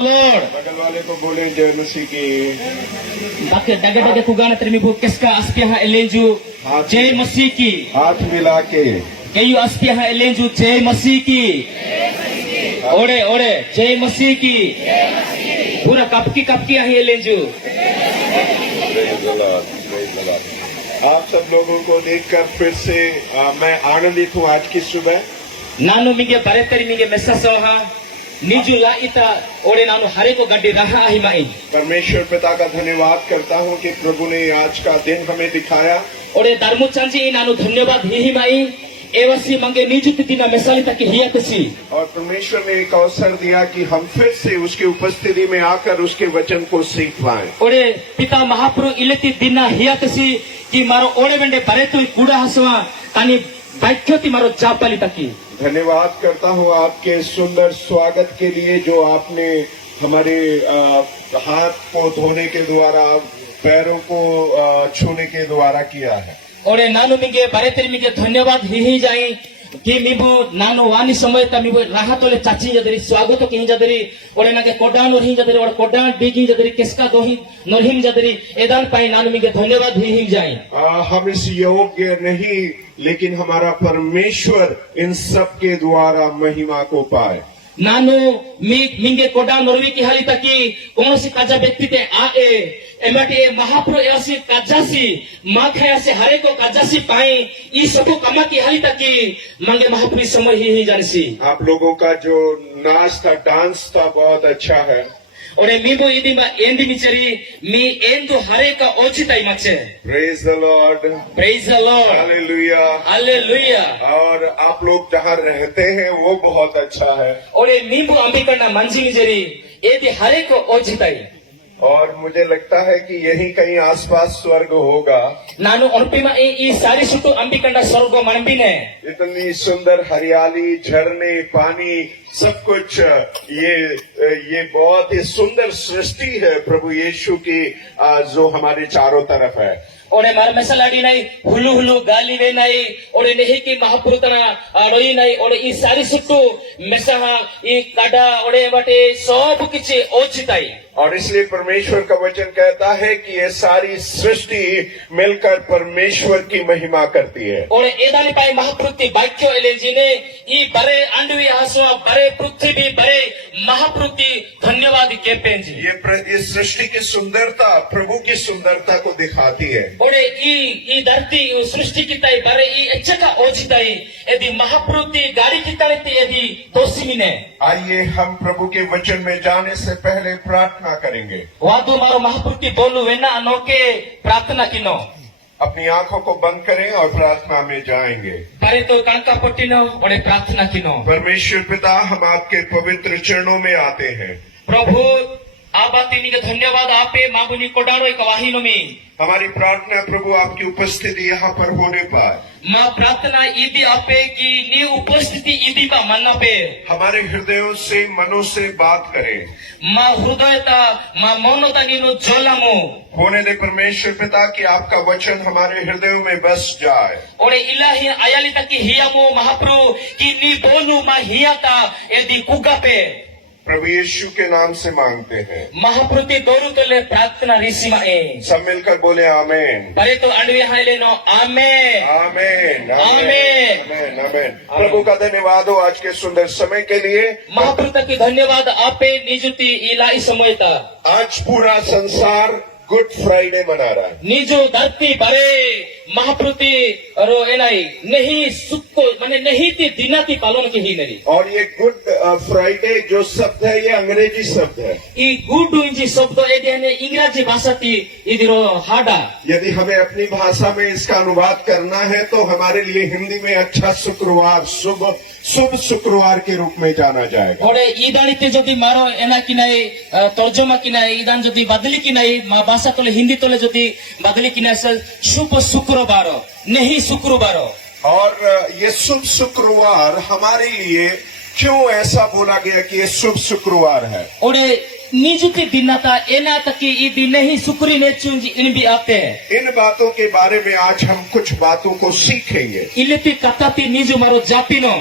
Lord. बगल वाले को बोले जय मसीह की। Bakit daga-daga kugana termibu keska aspiaha elenju Jai Masih ki. हाथ मिला के Kayu aspiaha elenju Jai Masih ki. Ore ore Jai Masih ki. Pura kapki ahi elenju. आप सब लोगों को देखकर फिर से मैं आनंदित हूँ आज की सुबह। Nanu minge baretari minge mesasoha. Niju la ita ore nanu hareko gadi raha ahi mai. परमेश्वर पिता का धन्यवाद करता हूँ कि प्रभु ने आज का दिन हमें दिखाया। Ore darmu chanji nanu dhanyabad hihi mai. Evasi mange niju titina mesalita ki hiya kesi. और परमेश्वर ने एक अवसर दिया कि हम फिर से उसकी उपस्थिति में आकर उसके वचन को सीख पाएं। Ore pita mahapuru ileti dina hiya kesi ki maro ore bende baretu kuda haswa tani बाइक्योती मारो चापली तकी। धन्यवाद करता हूँ आपके सुंदर स्वागत के लिए जो आपने हमारे हाथ को धोने के द्वारा पैरों को छूने के द्वारा किया है। ओरे नानु मिगे बारेतेरी मिगे धन्यवाद ही जाई कि मिबु नानु वानी समय ता मिबु राहतोले चाची जदरी स्वागत के ही जदरी ओले नाके कोडान और ही जदरी और कोडान डिगी जदरी किसका दोही नरहिम जदरी एदान पाई नानु मिगे धन्यवाद ही जाई। हम इस योग्य नहीं लेकिन हमारा परमेश्वर इन सब के द्वारा महिमा को पाए। नानु मिंगे कोडान नरवी की हाली तकी कौन सी काजा व्यक्ति ते आए एमाटे महाप्रभु ऐसी काजासी माखे ऐसे हरे को काजासी पाए ई सबको कमा की हाली तकी मांगे महाप्रभु समय ही जानसी। आप लोगों का जो नाच था डांस था बहुत अच्छा है। और मीबो इदी मा एंडी मिचरी मी एंडो हरे का ओचिताई मचे। Praise the Lord, praise the Lord, hallelujah, hallelujah. और आप लोग जहाँ रहते हैं वो बहुत अच्छा है। और मीबो अंबिकना मंजी मिचरी एदी हरे को ओचिताई। और मुझे लगता है कि यही कहीं आसपास स्वर्ग होगा। नानु अनपिमा ई सारी सुटु अंबिकंडा स्वर्ग मनबिने। इतनी सुंदर हरियाली, झरने, पानी, सब कुछ ये बहुत ही सुंदर सृष्टि है प्रभु यीशु की जो हमारे चारों तरफ है। ओने मार मसालाडी नहीं हुलु हुलु गाली वे नहीं ओने नहीं की महापुरुतना रोई नहीं ओने ई सारी सुटु मेसाहा ई काडा ओने बटे सब किछि ओचिताई। और इसलिए परमेश्वर का वचन कहता है कि ये सारी सृष्टि मिलकर परमेश्वर की महिमा करती है। और एदानी पाई महापुरुति वाक्य एलेजिने ई बरे अंडवी आसवा बरे पृथ्वी बरे महापुरुति धन्यवाद केपेंजी। ये इस सृष्टि की सुंदरता प्रभु की सुंदरता को दिखाती है। और ई धरती सृष्टि की ताई बरे ई अच्छा ओचिताई यदि महापुरुति गाड़ी की ताई यदि तोसिमिने। आइए हम प्रभु के वचन में जाने से पहले प्रार्थना करेंगे। वादु मारो महापुरुति बोलू वेना अनोके प्रार्थना किनो। अपनी आंखों को बंद करें और प्रार्थना में जाएंगे। परे तो कांका पट्टिनो और प्रार्थना किनो। परमेश्वर पिता हम आपके पवित्र चरणों में आते हैं। प्रभु आबाती निके धन्यवाद आपे मागुनी कोडारो एक वाहिनो में। हमारी प्रार्थना प्रभु आपकी उपस्थिति यहाँ पर होने पाए। माँ प्रार्थना ईदी आपे की नी उपस्थिति ईदी का मन्ना पे हमारे हृदयों से मनों से बात करें। माँ हृदयता माँ मौनता नीनो जोलामो होने दे परमेश्वर पिता कि आपका वचन हमारे हृदयों में बस जाए। और इलाही आयालिता की हियामो महाप्रभु की नी बोलू माँ हियाता यदि कुगा पे प्रभु यीशु के नाम से मांगते हैं। महाप्रभु दोरू तले प्रार्थना ऋषिमा ए सब मिलकर बोले आमेन। परे तो अंडवी हाइले नो आमेन आमेन आमेन आमेन आमेन। प्रभु का धन्यवाद हो आज के सुंदर समय के लिए। महाप्रभु की धन्यवाद आपे निजुति इलाई समयता। आज पूरा संसार गुड फ्राइडे मना रहा है। निजो धरती बरे महाप्रति रो एनाई नहीं सुक्को माने नहीं ती दिना ती पालन की ही नहीं। और ये गुड फ्राइडे जो शब्द है ये अंग्रेजी शब्द है। ई गुड इंजी शब्द एदियाने इंग्रजी भाषा ती इदिरो हाडा। यदि हमें अपनी भाषा में इसका अनुवाद करना है तो हमारे लिए हिंदी में अच्छा शुक्रवार शुभ शुक्रवार के रूप में जाना जाएगा। और ईदानिते यदि मारो एना की नहीं तर्जुमा की नहीं ईदान यदि बदली की नहीं माँ भाषा तोले हिंदी तोले यदि बदली की नहीं शुभ शुक्रवार नहीं शुक्रवार। और ये शुभ शुक्रवार हमारे लिए क्यों ऐसा बोला गया कि ये शुभ शुक्रवार है? और निजुति दिनाता एना तकी ई दिन नहीं शुक्री ने चुंजी इन भी आते हैं। इन बातों के बारे में आज हम कुछ बातों को सीखेंगे। इलेती कताती निजु मारो जापिनो।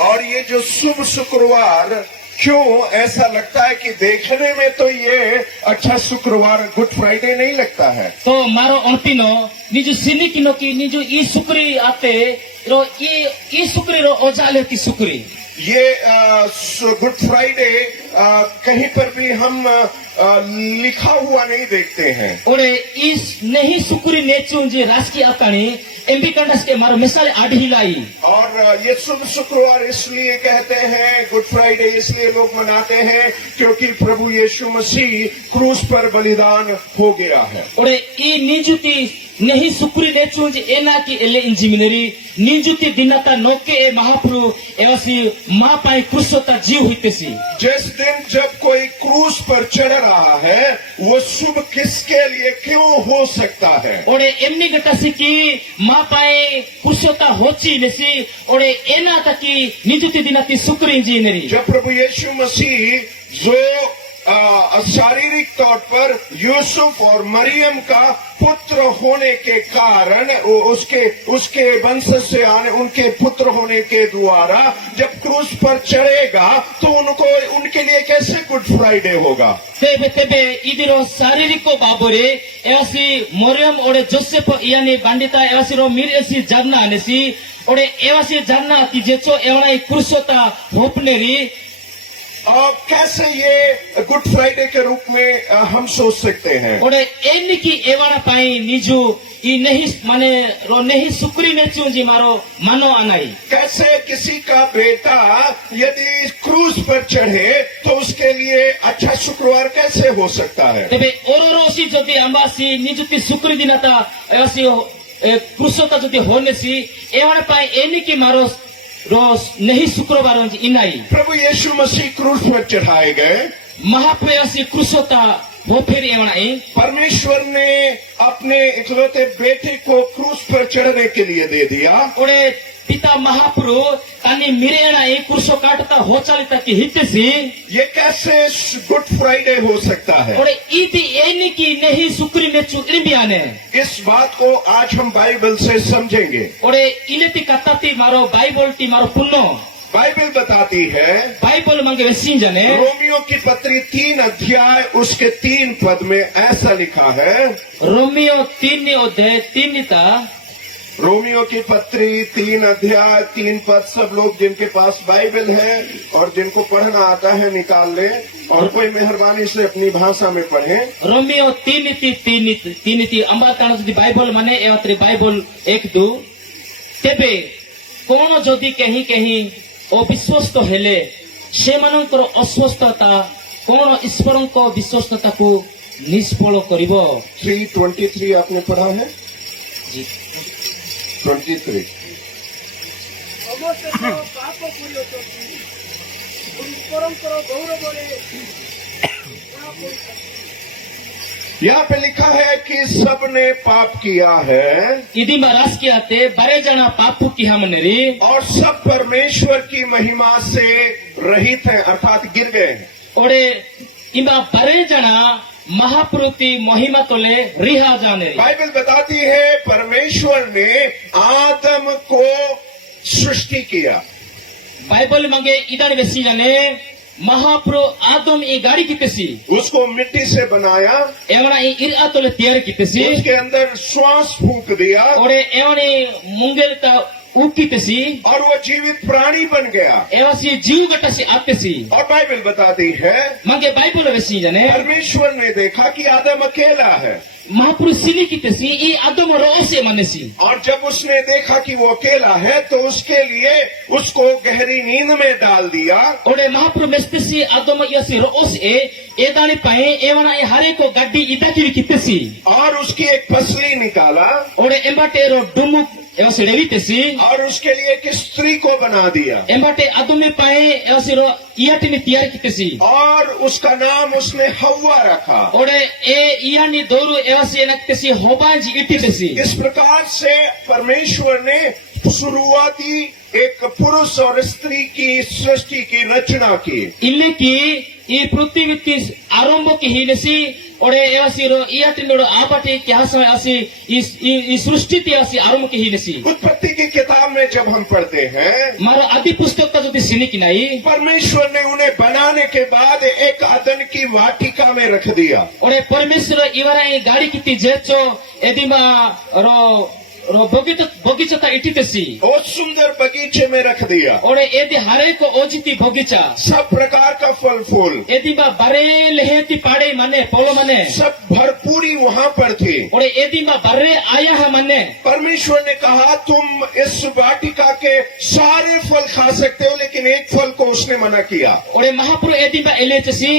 और ये जो शुभ शुक्रवार क्यों ऐसा लगता है कि देखने में तो ये अच्छा शुक्रवार गुड फ्राइडे नहीं लगता है? तो मारो अंतिनो निजु सिनी किनो की निजु ई सुक्री आते रो ई सुक्री रो ओजाले की सुक्री ये गुड फ्राइडे कहीं पर भी हम लिखा हुआ नहीं देखते हैं। ओरे इस नहीं सुक्री नेचुं जी राजकी आतानी एम्बिकंडस के मारो मिसाल आढ़ी लाई और ये शुभ शुक्रवार इसलिए कहते हैं, गुड फ्राइडे इसलिए लोग मनाते हैं क्योंकि प्रभु यीशु मसीह क्रूस पर बलिदान हो गया है। ओरे ई निजुति नहीं सुक्री नेचुं जी एना की एले इंजीनियरी निजुति दिनाता नोके ए महाप्रभु एवसी मां पाई क्रूसोता जीव हुईतेसी। जिस दिन जब कोई क्रूस पर चढ़ रहा है वो शुभ किसके लिए क्यों हो सकता है? ओरे एमनी गटासी की मां पाए क्रूसोता होची नेसी ओरे एना तकी निजुति दिनाती सुक्री इंजीनियरी जब प्रभु यीशु मसीह जो शारीरिक तौर पर यूसुफ और मरियम का पुत्र होने के कारण उसके वंश से आने उनके पुत्र होने के द्वारा जब क्रूस पर चढ़ेगा तो उनके लिए कैसे गुड फ्राइडे होगा? तेबे तेबे इदिरो शारीरिको बाबोरे एवासी मरियम ओरे जोसेफ यानी बांडिता एवासी रो मीर एसी जानना नेसी ओरे एवासी जानना की जेचो एवनाई क्रूसोता होपनेरी कैसे ये गुड फ्राइडे के रूप में हम सोच सकते हैं? ओरे एनी की एवाना पाई निजु ई नहीं माने रो नहीं सुक्री ने चूंजी मारो मानो अनाई कैसे किसी का बेटा यदि क्रूज पर चढ़े तो उसके लिए अच्छा शुक्रवार कैसे हो सकता है? तेबे ओरोरोसी जदि अंबासी निजुति सुक्री दिनाता एवासी क्रूसोता जदि होनेसी एवाना पाई एनी की मारो रोज नहीं शुक्रवार इनाई प्रभु यीशु मसीह क्रूस पर चढ़ाए गए, महाप्रयासी क्रूसोता वो फिर एवनाई परमेश्वर ने अपने इकलौते बेटे को क्रूस पर चढ़ने के लिए दे दिया। ओरे पिता महाप्रभु तानी मिरेनाई क्रूसो काटता हो चालिता की हितसी ये कैसे गुड फ्राइडे हो सकता है? ओरे इति एनी की नहीं सुक्री में चुरिबियाने इस बात को आज हम बाइबल से समझेंगे। ओरे इलेति कत्ताती मारो बाइबल टी मारो पुन्नो बाइबल बताती है, बाइबल मंगे वेसिन जाने रोमियो की पत्री 3 अध्याय उसके 3 पद में ऐसा लिखा है। रोमियो 3 अध्याय 3 रोमियो की पत्री 3 अध्याय 3 पद सब लोग जिनके पास बाइबल है और जिनको पढ़ना आता है निकाल ले और कोई मेहरबानी से अपनी भाषा में पढ़े। रोमियो 3 अंबाताण जदि बाइबल माने एवत्री बाइबल 1-2 तेबे कोन जदि कहीं कहीं अविश्वस्त हेले सेमानंकर अस्वस्थता कोन ईश्वरंक विश्वस्तता को निष्फल करिवो। 3:23 आपने पढ़ा है? जी 23 यहाँ पे लिखा है कि सबने पाप किया है इदी मरास के आते बरे जना पापु की हमनेरी और सब परमेश्वर की महिमा से रहित हैं अर्थात गिर गए हैं। ओरे इमा बरे जना महापुरुति महिमा तोले रिहा जाने बाइबल बताती है परमेश्वर ने आदम को सृष्टि किया। बाइबल मंगे इधर वेसी जाने महाप्रभु आदम ई गाड़ी कितेसी उसको मिट्टी से बनाया, एवना ई इरा तोले तैयार कितेसी उसके अंदर श्वास फूंक दिया ओरे एवने मुंगेलता उकितेसी और वो जीवित प्राणी बन गया। एवासी जीव गटसी आतेसी और बाइबल बताती है मंगे बाइबल वेसी जाने परमेश्वर ने देखा कि आदम अकेला है महापुरुष सिनी कितेसी ई आदम रोसे मानेसी और जब उसने देखा कि वो अकेला है तो उसके लिए उसको गहरी नींद में डाल दिया। ओरे महापुरुष मेस्तेसी आदम यसी रोसे एदानी पाए एवना ए हारे को गड्डी इदाकी कितेसी और उसकी एक पसली निकाला ओरे एम्बाटेरो डुमुक एवसी रेवितेसी और उसके लिए एक स्त्री को बना दिया। एम्बाटे आदमे पाए एवसी रो इयाटिनी तैयार कितेसी और उसका नाम उसने हव्वा रखा। ओरे ए इयानी दोरु एवसी एनक्तेसी होबांजी इटितेसी। इस प्रकार से परमेश्वर ने शुरुआती एक पुरुष और स्त्री की सृष्टि की रचना की। इल्ले की ई पृथ्वी की आरंभ की हिनेसी ओडे एवासी रो इयाटिनोडो आपाटी क्या समय आसी इस सृष्टि ती आसी आरंभ की ही नसी उत्पत्ति की किताब में जब हम पढ़ते हैं, मारो आदि पुस्तक का जो सिनी की नहीं परमेश्वर ने उन्हें बनाने के बाद एक अदन की वाटिका में रख दिया। ओडे परमेश्वर इवरा गाड़ी की ती जेचो एदिमा रो बगीचा ता इटितेसी बहुत सुंदर बगीचे में रख दिया। ओडे एदि हरे को ओजिती बगीचा सब प्रकार का फल फूल, एदिमा बारे लेहेती पाड़े माने पोलो माने सब भरपूरी वहाँ पर थी। ओडे एदिमा बारे आया है माने परमेश्वर ने कहा तुम इस वाटिका के सारे फल खा सकते हो, लेकिन एक फल को उसने मना किया। ओडे महापुरु एदिमा एलेचसी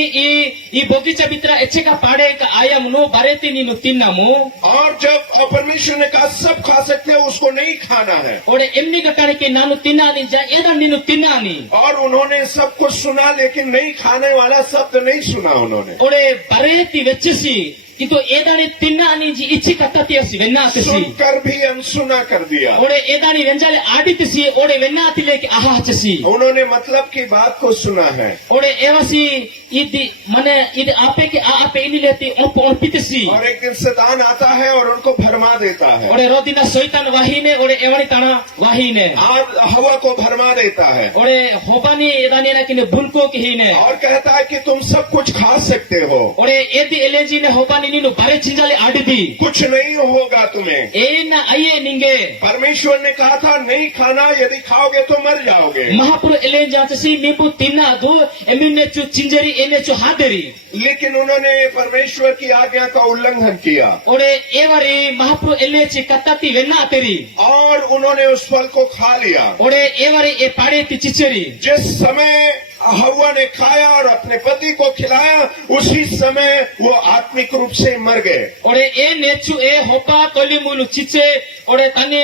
ई बगीचा बितरा एचेका पाड़े का आया मनो बारेती नीनु तिन्नामु और जब परमेश्वर ने कहा सब खा सकते हो, उसको नहीं खाना है। ओडे एमनी गटाने के नानु तिन्नानी जा एदा नीनु तिन्नानी और उन्होंने सब कुछ सुना, लेकिन नहीं खाने वाला शब्द नहीं सुना उन्होंने। ओडे बारेती वेचसी किंतु एदानी तिन्नानी जी इच्छी कत्ताती असी वेन्नातिसी सुनकर भी अनसुना कर दिया। ओडे एदानी वेंजाले आडितिसी ओडे वेन्नाति लेके आहाचसी उन्होंने मतलब की बात को सुना है। ओडे एवासी इदि माने इदि आपे के आपे इनी लेती ओपितिसी और एक दिन शैतान आता है और उनको भरमा देता है। ओडे रोदिना शैतान वाहिने ओडे एवानी ताना वाहिने आग हवा को भरमा देता है ओडे होबानी एदानी ना किने बुनको की हिने और कहता है कि तुम सब कुछ खा सकते हो, ओडे एदि एलेजी ने होबानी नीनु बारे चिंजाले आडिदी कुछ नहीं होगा तुम्हें। ए ना आइए निंगे परमेश्वर ने कहा था नहीं खाना, यदि खाओगे तो मर जाओगे। महापुरु एले जाचसी मीपु तिन्ना दु एमिने चु चिंजरी एने चु हादेरी लेकिन उन्होंने परमेश्वर की आज्ञा का उल्लंघन किया ओडे एवरी महापुरु एले ची कत्ताती वेन्ना तेरी और उन्होंने उस फल को खा लिया। ओडे एवरी ए पाड़े ती चिचरी जिस समय हवा ने खाया और अपने पति को खिलाया, उसी समय वो आत्मिक रूप से मर गए। ओडे ए नेचु ए होपा तोली मुनु चिचे ओडे तने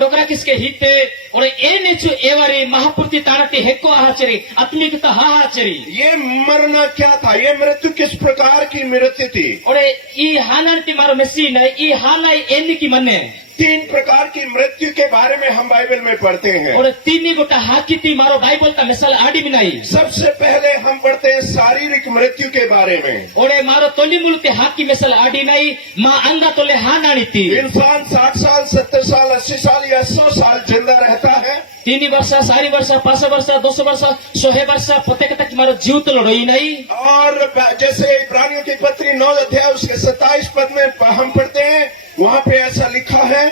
डोकरा किसके हिते ओडे ए नेचु एवरी महापुरति तारती हेको आचरी आत्मिकता हाचरी ये मरना क्या था? ये मृत्यु किस प्रकार की मृत्यु थी? ओडे ई हानांति मारो मसीन है ई हानाई एनी की मने 3 प्रकार की मृत्यु के बारे में हम बाइबल में पढ़ते हैं। ओडे तीनी गोटा हाकीती मारो बाइबल ता मिसाल आडी बिनाई सबसे पहले हम पढ़ते हैं शारीरिक मृत्यु के बारे में। ओडे मारो तोली मुलते हाकी मिसाल आडी नाई मा अंगा तोले हानानीती इंसान 60 साल 70 साल 80 साल या 100 साल जिंदा रहता है। 3 वर्ष 4 वर्ष 5 वर्ष 200 वर्ष 100 वर्ष प्रत्येक तक मारो जीव तो लड़ोई नहीं। और जैसे इब्रानियों की पत्री 9 अध्याय उसके 27 पद में हम पढ़ते हैं, वहाँ पे ऐसा लिखा है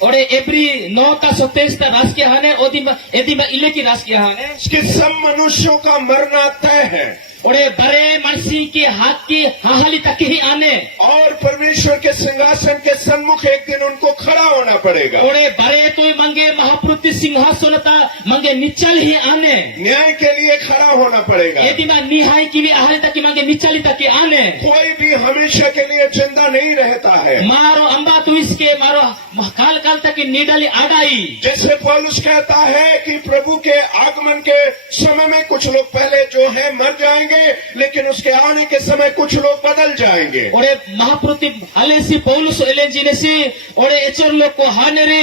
ओडे एवरी 9 का 27 रास के हाने ओदिमा एदिमा इले की रास के हाने कि सब मनुष्यों का मरना तय है ओडे बरे मनसी के हाथ की हाहाली तक ही आने और परमेश्वर के सिंहासन के सन्मुख एक दिन उनको खड़ा होना पड़ेगा। ओडे बरे तो मंगे महापुरुति सिंहासनता मंगे निचल ही आने न्याय के लिए खड़ा होना पड़ेगा। एदिमा निहाय की भी आहाली तक मंगे निचली तक आने कोई भी हमेशा के लिए जिंदा नहीं रहता है। मारो अंबा तो इसके मारो काल काल तक निडाली आडाई जैसे पौलुस कहता है कि प्रभु के आगमन के समय में कुछ लोग पहले जो है मर जाएंगे, लेकिन उसके आने के समय कुछ लोग बदल जाएंगे। ओडे महापुरुति अलेसी पौलुस एलेंजिनेसी ओडे एचर लोग को हानेरे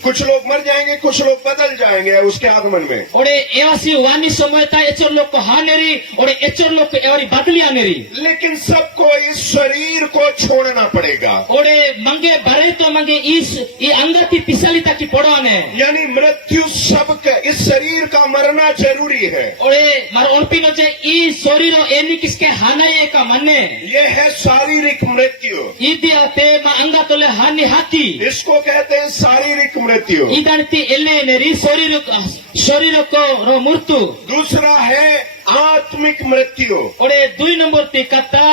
कुछ लोग मर जाएंगे, कुछ लोग बदल जाएंगे उसके आगमन में। ओडे एवासी वानी समय ता एचर लोग को हानेरी ओडे एचर लोग को एवरी बदली आनेरी लेकिन सबको इस शरीर को छोड़ना पड़ेगा। ओडे मंगे भरे तो मंगे इस ये अंगति पिसली तक पड़ोने यानी मृत्यु सबका इस शरीर का मरना जरूरी है। ओडे मार ओल्पिनो जे ई शरीरो एनी किसके हानाये का मन्ने ये है शारीरिक मृत्यु। इदी आते मा अंगा तोले हानि हाकी इसको कहते हैं शारीरिक मृत्यु। इदानती एले नेरी शरीर को रो मृत्यु। दूसरा है आत्मिक मृत्यु। ओडे 2 नंबर ती कत्ता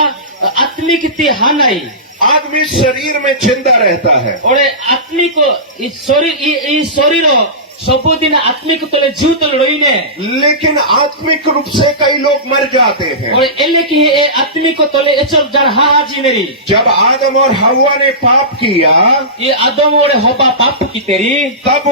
आत्मिक ती हानाई आदमी शरीर में जिंदा रहता है ओडे आत्मिक इस शरीर सबुदिन आत्मिक तोले जीव तोले रोइने लेकिन आत्मिक रूप से कई लोग मर जाते हैं। और एले की ए आत्मिक तोले एचर जन हाजी मेरी जब आदम और हवा ने पाप किया ये आदम ओडे होबा पाप की तेरी तब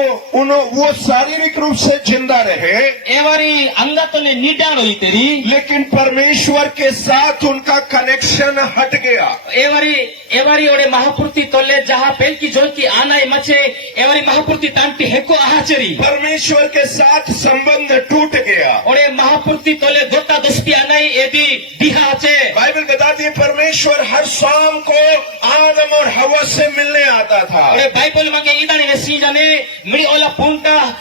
वो शारीरिक रूप से जिंदा रहे, एवरी अंगा तोले निडान हुई तेरी लेकिन परमेश्वर के साथ उनका कनेक्शन हट गया। एवरी ओडे महापुरुति तोले जहाँ पेल की जोल की आनाई मचे एवरी महापुरुति तांती हेको आहाचरी परमेश्वर के साथ संबंध टूट गया। ओडे महापुरुति तोले दोता दोस्ती आनाई एदी दिहा आचे बाइबल बताती है परमेश्वर हर शाम को आदम और हवा से मिलने आता था। Ore Bible mange idani resi jane miri ola punta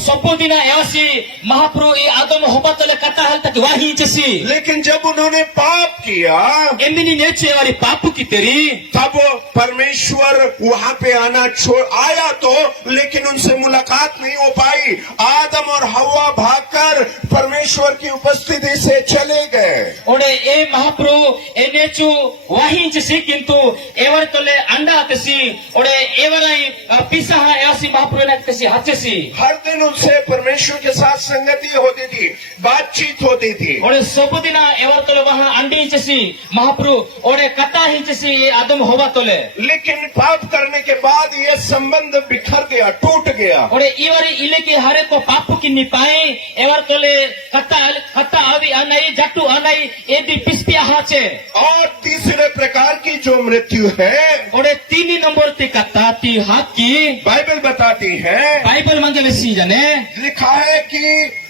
sobodina easi Mahapro e Adam hobatole kata hal tak wahi jesi लेकिन जब उन्होंने पाप किया emini neche wari papu ki teri तब परमेश्वर वहां पे आया तो लेकिन उनसे मुलाकात नहीं हो पाई। आदम और हवा भागकर परमेश्वर की उपस्थिति से चले गए। ore e Mahapro e nechu wahi jesi kintu evar tole anda atesi ore evarai pisa ha easi Mahapro na atesi hatesi हर दिन उनसे परमेश्वर के साथ संगति होती थी, बातचीत होती थी। ore sobodina evar tole waha andi jesi Mahapro ore kata hi jesi e Adam hobatole लेकिन पाप करने के बाद ये संबंध बिखर गया, टूट गया। ore iwari ileki hare ko papu ki ni pai evar tole kata avi anai jatu anai edi pispia hache और तीसरे प्रकार की जो मृत्यु है ore tini number ti kata ti haki Bible बताती है, Bible mange lesi jane लिखा है कि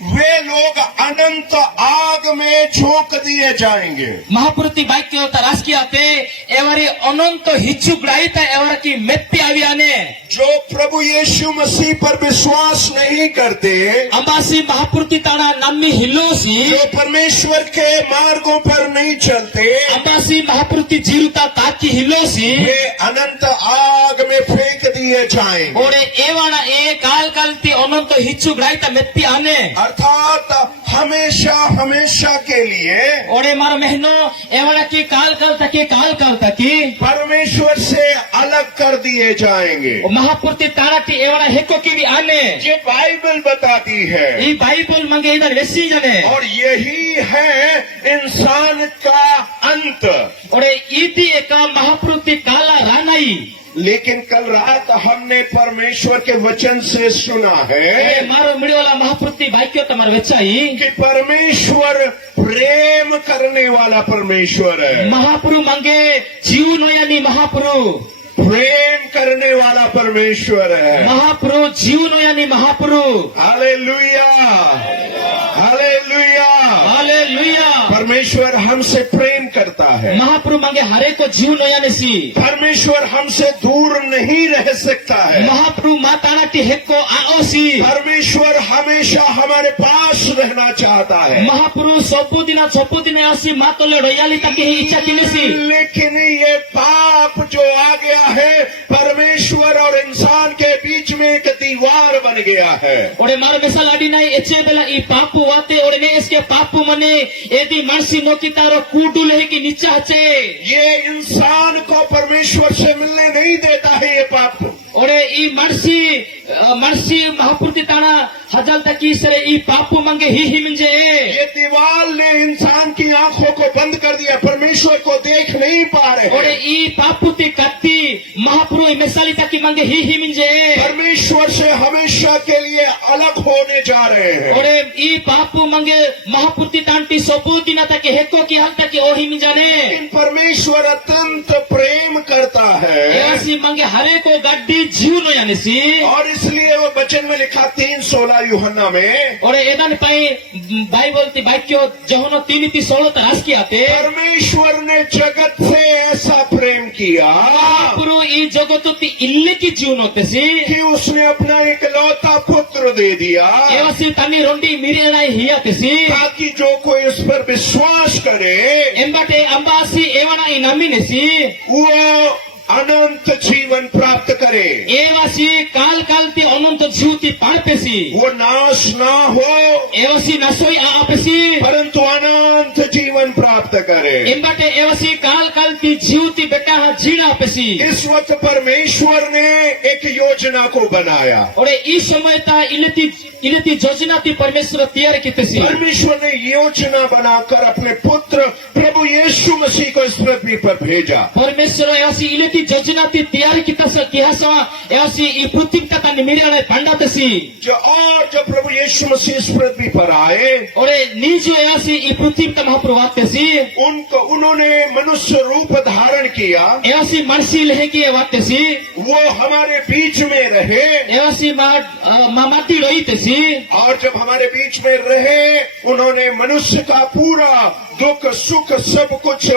वे लोग अनंत आग में झोंक दिए जाएंगे। Mahapurti baikyo taraski ate evari ononto hichu graita evar ki metti avi ane जो प्रभु यीशु मसीह पर विश्वास नहीं करते, ambasi Mahapurti tana nammi hilosi जो परमेश्वर के मार्गों पर नहीं चलते, ambasi Mahapurti jiruta taki hilosi वे अनंत आग में फेंक दिए जाएंगे। ore evana e kalti ononto hichu graita metti ane अर्थात हमेशा हमेशा के लिए ore mar mehno evana ki kal taki परमेश्वर से अलग कर दिए जाएंगे। Mahapurti tarati evana heko ki vi ane ये बाइबल बताती है e Bible mange idar lesi jane और यही है इंसान का अंत। ore iti eka Mahapurti kala ranai लेकिन कल रात हमने परमेश्वर के वचन से सुना है ore maro midiola Mahapurti baikyo tamar vechai कि परमेश्वर प्रेम करने वाला परमेश्वर है, Mahapuru mange jiu noyani Mahapuru प्रेम करने वाला परमेश्वर है। Mahapuru jiu noyani Mahapuru hallelujah, hallelujah. hallelujah परमेश्वर हमसे प्रेम करता है। Mahapuru mange hare ko jiu noyani si परमेश्वर हमसे दूर नहीं रह सकता है। Mahapuru matanati heko aosi परमेश्वर हमेशा हमारे पास रहना चाहता है, Mahapuru sobodina asi matole royali taki hi icha kinesi लेकिन ये पाप जो आ गया है परमेश्वर और इंसान के बीच में एक दीवार बन गया है। ore maro besal adinai eche bela i papu wate ore ne eske papu mane edi marsi nokitaro kudu lehki nicha hache ये इंसान को परमेश्वर से मिलने नहीं देता है। ये पाप ore i marsi Mahapurti tana hajal taki sere i papu mange hi minje ये दीवार ने इंसान की आंखों को बंद कर दिया, परमेश्वर को देख नहीं पा रहे ore हैं। i papu ti katti Mahapuru i mesali taki mange hi minje परमेश्वर से हमेशा के लिए अलग होने जा रहे हैं। ore i papu mange Mahapurti tanti sobodina taki heko ki hal taki ohi minjane लेकिन परमेश्वर अत्यंत प्रेम करता है easi mange hare ko gaddi jiu noyani si और इसलिए वो वचन में लिखा 3:16 यूहन्ना में, ore edan pai Bible ti baikyo johono 3:16 taraski ate परमेश्वर ने जगत से ऐसा प्रेम किया Mahapuru i jogototi illeki jiu notesi कि उसने अपना इकलौता पुत्र दे दिया easi tani rondi mirenai hiyatesi ताकि जो कोई उस पर विश्वास करे embate ambasi evana i naminesi वो अनंत जीवन प्राप्त करे, evasi kalti ononto jiuti parpesi वो नाश ना हो evasi nasoi aapesi परंतु अनंत जीवन प्राप्त करे। embate evasi kalti jiuti beta jina apesi इस वक्त परमेश्वर ने एक योजना को बनाया। ore i samayta ileti jojinati parmeshwar tiyar kitesi परमेश्वर ने योजना बनाकर अपने पुत्र प्रभु यीशु मसीह को इस पृथ्वी पर भेजा। parmeshwar evasi ileti एटी योजना ती तैयारी किया सवा ऐसी ई पृथ्वी तक निमिरने पंडातसी जब प्रभु यीशु मसीह इस पृथ्वी पर आए, और निजो ऐसी ई पृथ्वी तक महाप्रभातसी उन्होंने मनुष्य रूप धारण किया, ऐसी मर्सी लहे की वातेसी वो हमारे बीच में रहे, ऐसी मामाती रही तसी और जब हमारे बीच में रहे उन्होंने मनुष्य का पूरा दुख सुख सब कुछ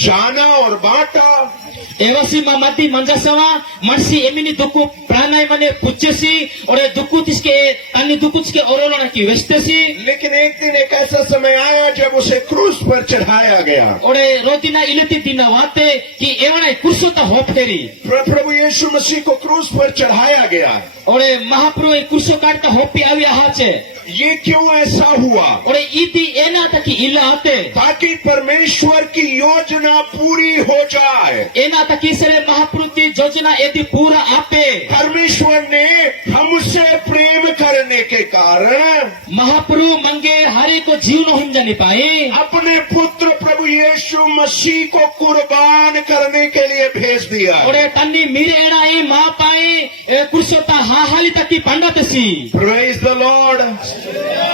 जाना और बांटा। एवसी मामाती मंजासवा मर्सी एमिनी दुकु प्राणाय मने पुच्छसी और दुकु तिसके अन्य दुकु तिसके औरोना की वेस्तेसी। लेकिन एक दिन एक ऐसा समय आया जब उसे क्रूस पर चढ़ाया गया, और रोतिना इलेती तीना वाते कि एवना कुर्सोता हो फेरी प्रभु यीशु मसीह को क्रूस पर चढ़ाया गया। और महाप्रभु कुर्सो काटता होपी आविया हाचे। ये क्यों ऐसा हुआ? और इति एना तकी इला आते ताकि परमेश्वर की योजना पूरी हो जाए। एना तकी सरे महाप्रभु की योजना यदि पूरा आपे परमेश्वर ने हमसे प्रेम करने के कारण महाप्रभु मंगे हरे को जीव न हम जाने पाए अपने पुत्र प्रभु यीशु मसीह को कुर्बान करने के लिए भेज दिया। और तन्नी मीरे एना ए मा पाए कुर्सोता हाली तकी पंडातसी। Praise the Lord,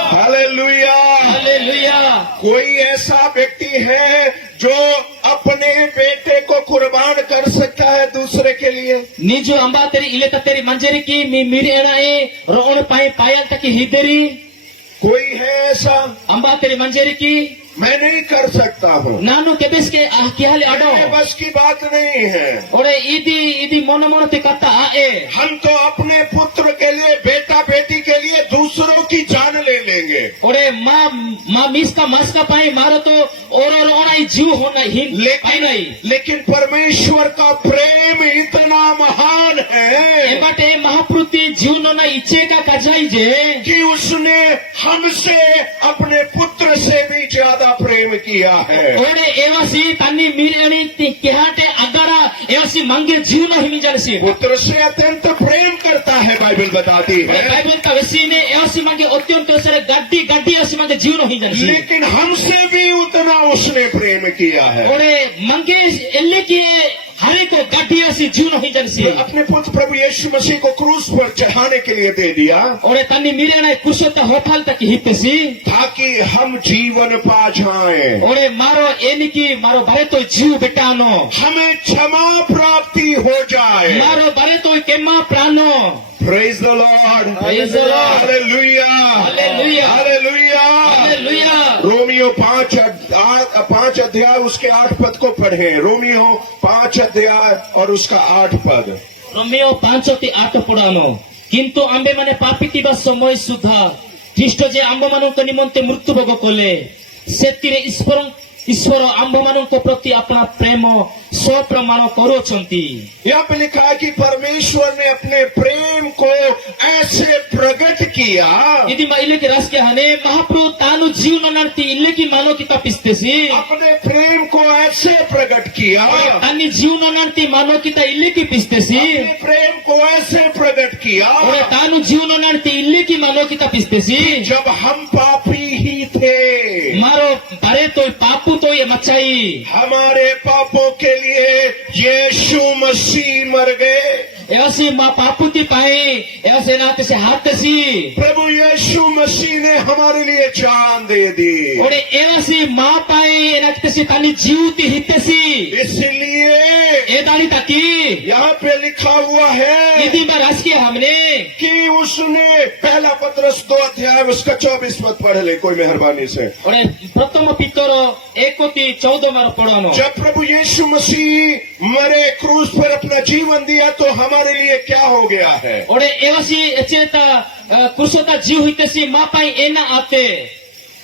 hallelujah, hallelujah. कोई ऐसा व्यक्ति है जो अपने बेटे को कुर्बान कर सकता है दूसरे के लिए? निजो अंबा तेरी इले तेरी मंजरी की मीरे एना ए रोन पाए पायल तकी हिदरी कोई है ऐसा? अंबा तेरी मंजरी की मैं नहीं कर सकता हूँ, नानु केबेस के किहाले अडो मेरे बस की बात नहीं है। और इदी मोनो मोनो ते कता आए हम तो अपने पुत्र के लिए बेटा बेटी के लिए दूसरों की जान ले लेंगे। और माँ मिस का पाई मारो तो और ओनाई जीव होना ही नहीं। लेकिन परमेश्वर का प्रेम इतना महान है एबाटे महाप्रति जीव नो ना इच्छे का कजाई जे कि उसने हमसे अपने पुत्र से भी ज्यादा प्रेम किया है। और एवसी तन्नी मीरेणी केहाटे अगरा एवसी मंगे जीव नो हिमी जलसी पुत्र से अत्यंत प्रेम करता है, बाइबल बताती है। बाइबल का वसी ने एवसी मंगे अत्यंत सरे गड्डी एवसी मंगे जीव नो ही जलसी। लेकिन हमसे भी उतना उसने प्रेम किया है। और मंगे एल्ले के हरे को गड्डी ऐसी जीव नो ही जलसी अपने पुत्र प्रभु यीशु मसीह को क्रूस पर चढ़ाने के लिए दे दिया, और तन्नी मीरेणा कुर्सोता होफाल तक हितसी ताकि हम जीवन पा जाएं। और मारो एनिकी मारो बारे तो जीव बेटानो हमें क्षमा प्राप्ति हो जाए। मारो बारे तो केमा प्राणो। Praise the Lord, Praise the Lord. Hallelujah, Hallelujah. Hallelujah, hallelujah. Romeo 5 अध्याय उसके 8 पद को पढ़े। रोमियो 5 अध्याय और उसका 8 पद। रोमियो 5:8 पढ़ानो किंतु आंबे माने पापी थिबा समय सुधा ख्रीष्ट जे आंब मानक निमंते मृत्यु भोग कले सेतिरे ईश्वर आंब मानक प्रति अपना प्रेम स्वप्रमाण करोचंती। यहाँ पे लिखा है कि परमेश्वर ने अपने प्रेम को ऐसे प्रकट किया। यदि माइले के रस के हने महाप्रभु तानु जीवन नर्ती इल्ले की मानो की तपिस्तेसी अपने प्रेम को ऐसे प्रकट किया। तानी जीवन नर्ती मानो की ता इल्ले की पिस्तेसी अपने प्रेम को ऐसे प्रकट किया और तानु जीवन नर्ती इल्ले की मानो की तपिस्तेसी जब हम पापी ही थे, मारो बारे तो पापू तो ये मचाई हमारे पापों के लिए यीशु मसीह मर गए। ऐसी माँ पापुती पाए ऐसे नाते से हाथ सी प्रभु यीशु मसीह ने हमारे लिए जान दे दी। और ऐसी माँ पाए नाते से तानी जीवती हिते सी इसलिए ए दानी ताकी यहाँ पे लिखा हुआ है यदि मैं राज किया हमने कि उसने पहला पत्रस 2 अध्याय उसका 24 पद पढ़ ले कोई मेहरबानी से। और प्रथम पितर 1:14 मारो पढ़ानो जब प्रभु यीशु मसीह मरे क्रूस पर अपना जीवन दिया तो हमारे लिए क्या हो गया है? और एवसी एचेता कुर्सोता जीव हितेसी माँ पाई एना आते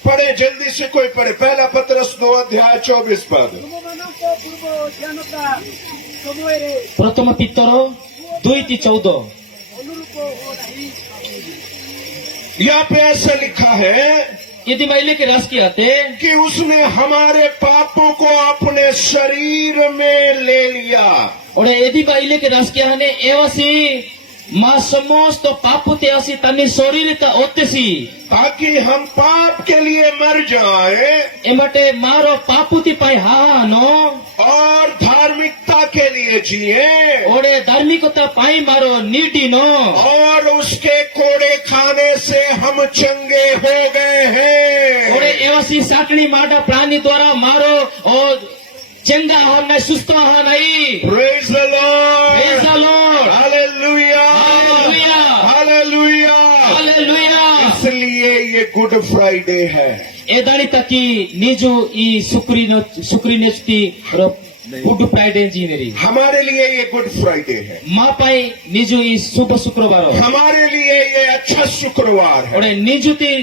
पढ़े जल्दी से कोई पढ़े। पहला पत्रस 2 अध्याय 24 पद। प्रथम पितर 2:14 यहाँ पे ऐसा लिखा है यदि मैले के रस की आते कि उसने हमारे पापों को अपने शरीर में ले लिया। और यदि मैले के रस किया ने एवसी माँ समस्त पापुते ऐसी तनी शरीर का ओतेसी ताकि हम पाप के लिए मर जाए एमटे मारो पापुती पाई हानो और धार्मिकता के लिए जिए ओडे धार्मिकता पाई मारो नीटिनो और उसके कोड़े खाने से हम चंगे हो गए हैं। ओडे एवसी साकणी माटा प्राणी द्वारा मारो और चंगा हो नहीं सुस्ता हो नहीं। Praise the Lord. Praise the Lord. Hallelujah. Hallelujah. Hallelujah. Hallelujah. इसलिए ये गुड फ्राइडे है। एदानी तकी निजु ई सुक्रीनेस्टी गुड फ्राइडे जी नेरी हमारे लिए ये गुड फ्राइडे है। माँ पाई निजु ई शुभ शुक्रवार हमारे लिए ये अच्छा शुक्रवार है। और निजु ती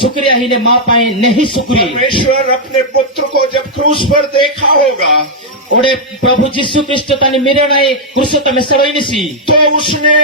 शुक्रिया ही ने माँ पाई नहीं शुक्रिया परमेश्वर अपने पुत्र को जब क्रूस पर देखा होगा ओडे प्रभु जीसु क्रिस्ट तानी मेरे नाई क्रूस में सड़ोइनिसी तो उसने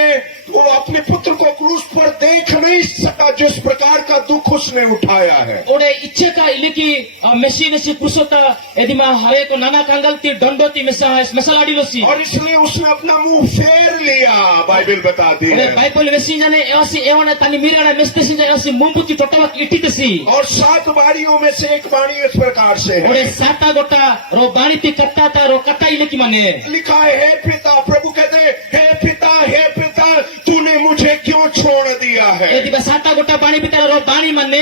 वो अपने पुत्र को क्रूस पर देख नहीं सका जिस प्रकार का दुख उसने उठाया है। ओडे इच्छे का इलिकी मेसी नेसी क्रूसता यदि मा हरे को नाना कांगलती दंडोती मेसलाडी लोसी और इसलिए उसने अपना मुंह फेर लिया। बाइबल बताती ओडे है बाइबल मेसी जाने एवसी एवने तानी मेरे नाई मेस्तेसी जाने एवसी मुंबुती टोटवा इटितसी और 7 बाणियों में से एक बाणी इस प्रकार से ओडे है। साता गोटा रो बाणीती कट्टा ता रो कट्टा इलिकी माने लिखा है हे पिता, प्रभु कहते हे पिता तूने मुझे क्यों छोड़ दिया है। यदि साता गोटा बाणी पिता रो बाणी माने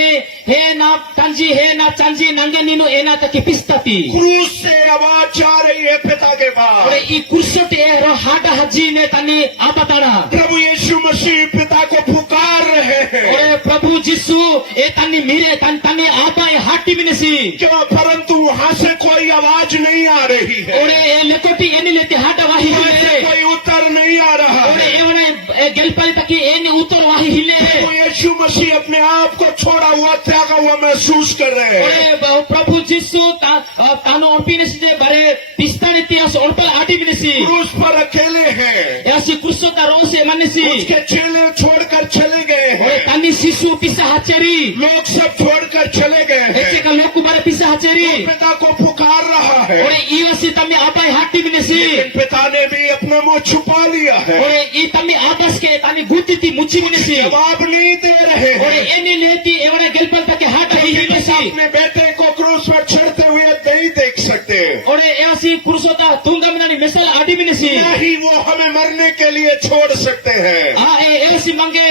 हे ना चांजी नंगे नीनु एना तकी पिस्ताती क्रूस से आवाज जा रही है पिता के पास। ओडे ई कुर्सोटे रो हाटा हजी ने तानी आपताना प्रभु यीशु मसीह पिता को पुकार रहे हैं। ओडे प्रभु जीसु ए तानी मीरे तानी आपाए हाटी बिनेसी क्यों? परंतु वहाँ से कोई आवाज नहीं आ रही है। ओडे ए लेकोटी एनी लेते हाटा वाही वहाँ से हिले कोई उत्तर नहीं आ रहा ओडे है। एवने गेलपाली तकी एनी उत्तर वाही हिले प्रभु यीशु मसीह अपने आप को छोड़ा हुआ त्यागा हुआ महसूस कर रहे हैं। ओडे प्रभु जीसु तानो अर्पिनेसी जे बारे पिस्तानी तियास ओरपल आटी बिनेसी क्रूस पर अकेले हैं। यासी कुर्सोता रोसे मानेसी उसके चेले छोड़कर चले गए ओडे हैं। तानी शिशु पिसा हाचेरी लोग सब छोड़कर चले गए एचे हैं। का लोकु बारे पिसा हाचेरी पिता को पुकार रहा है ओडे ईवसी तमी आपाए हाटी बिनेसी लेकिन पिता ने भी अपना मुंह छुपा लिया है। ओडे ई तमी आबस के तानी गुतीती मुची बिनेसी जवाब नहीं दे रहे ओडे हैं। एनी लेती एवने गेलपल तके हाट ही बिनेसी अपने बेटे को क्रूस पर चढ़ते हुए नहीं देख सकते। ओडे एवसी कुर्सोता तुंगमनानी मेसल आटी बिनेसी नहीं वो हमें मरने के लिए छोड़ सकते हैं। आ एवसी मंगे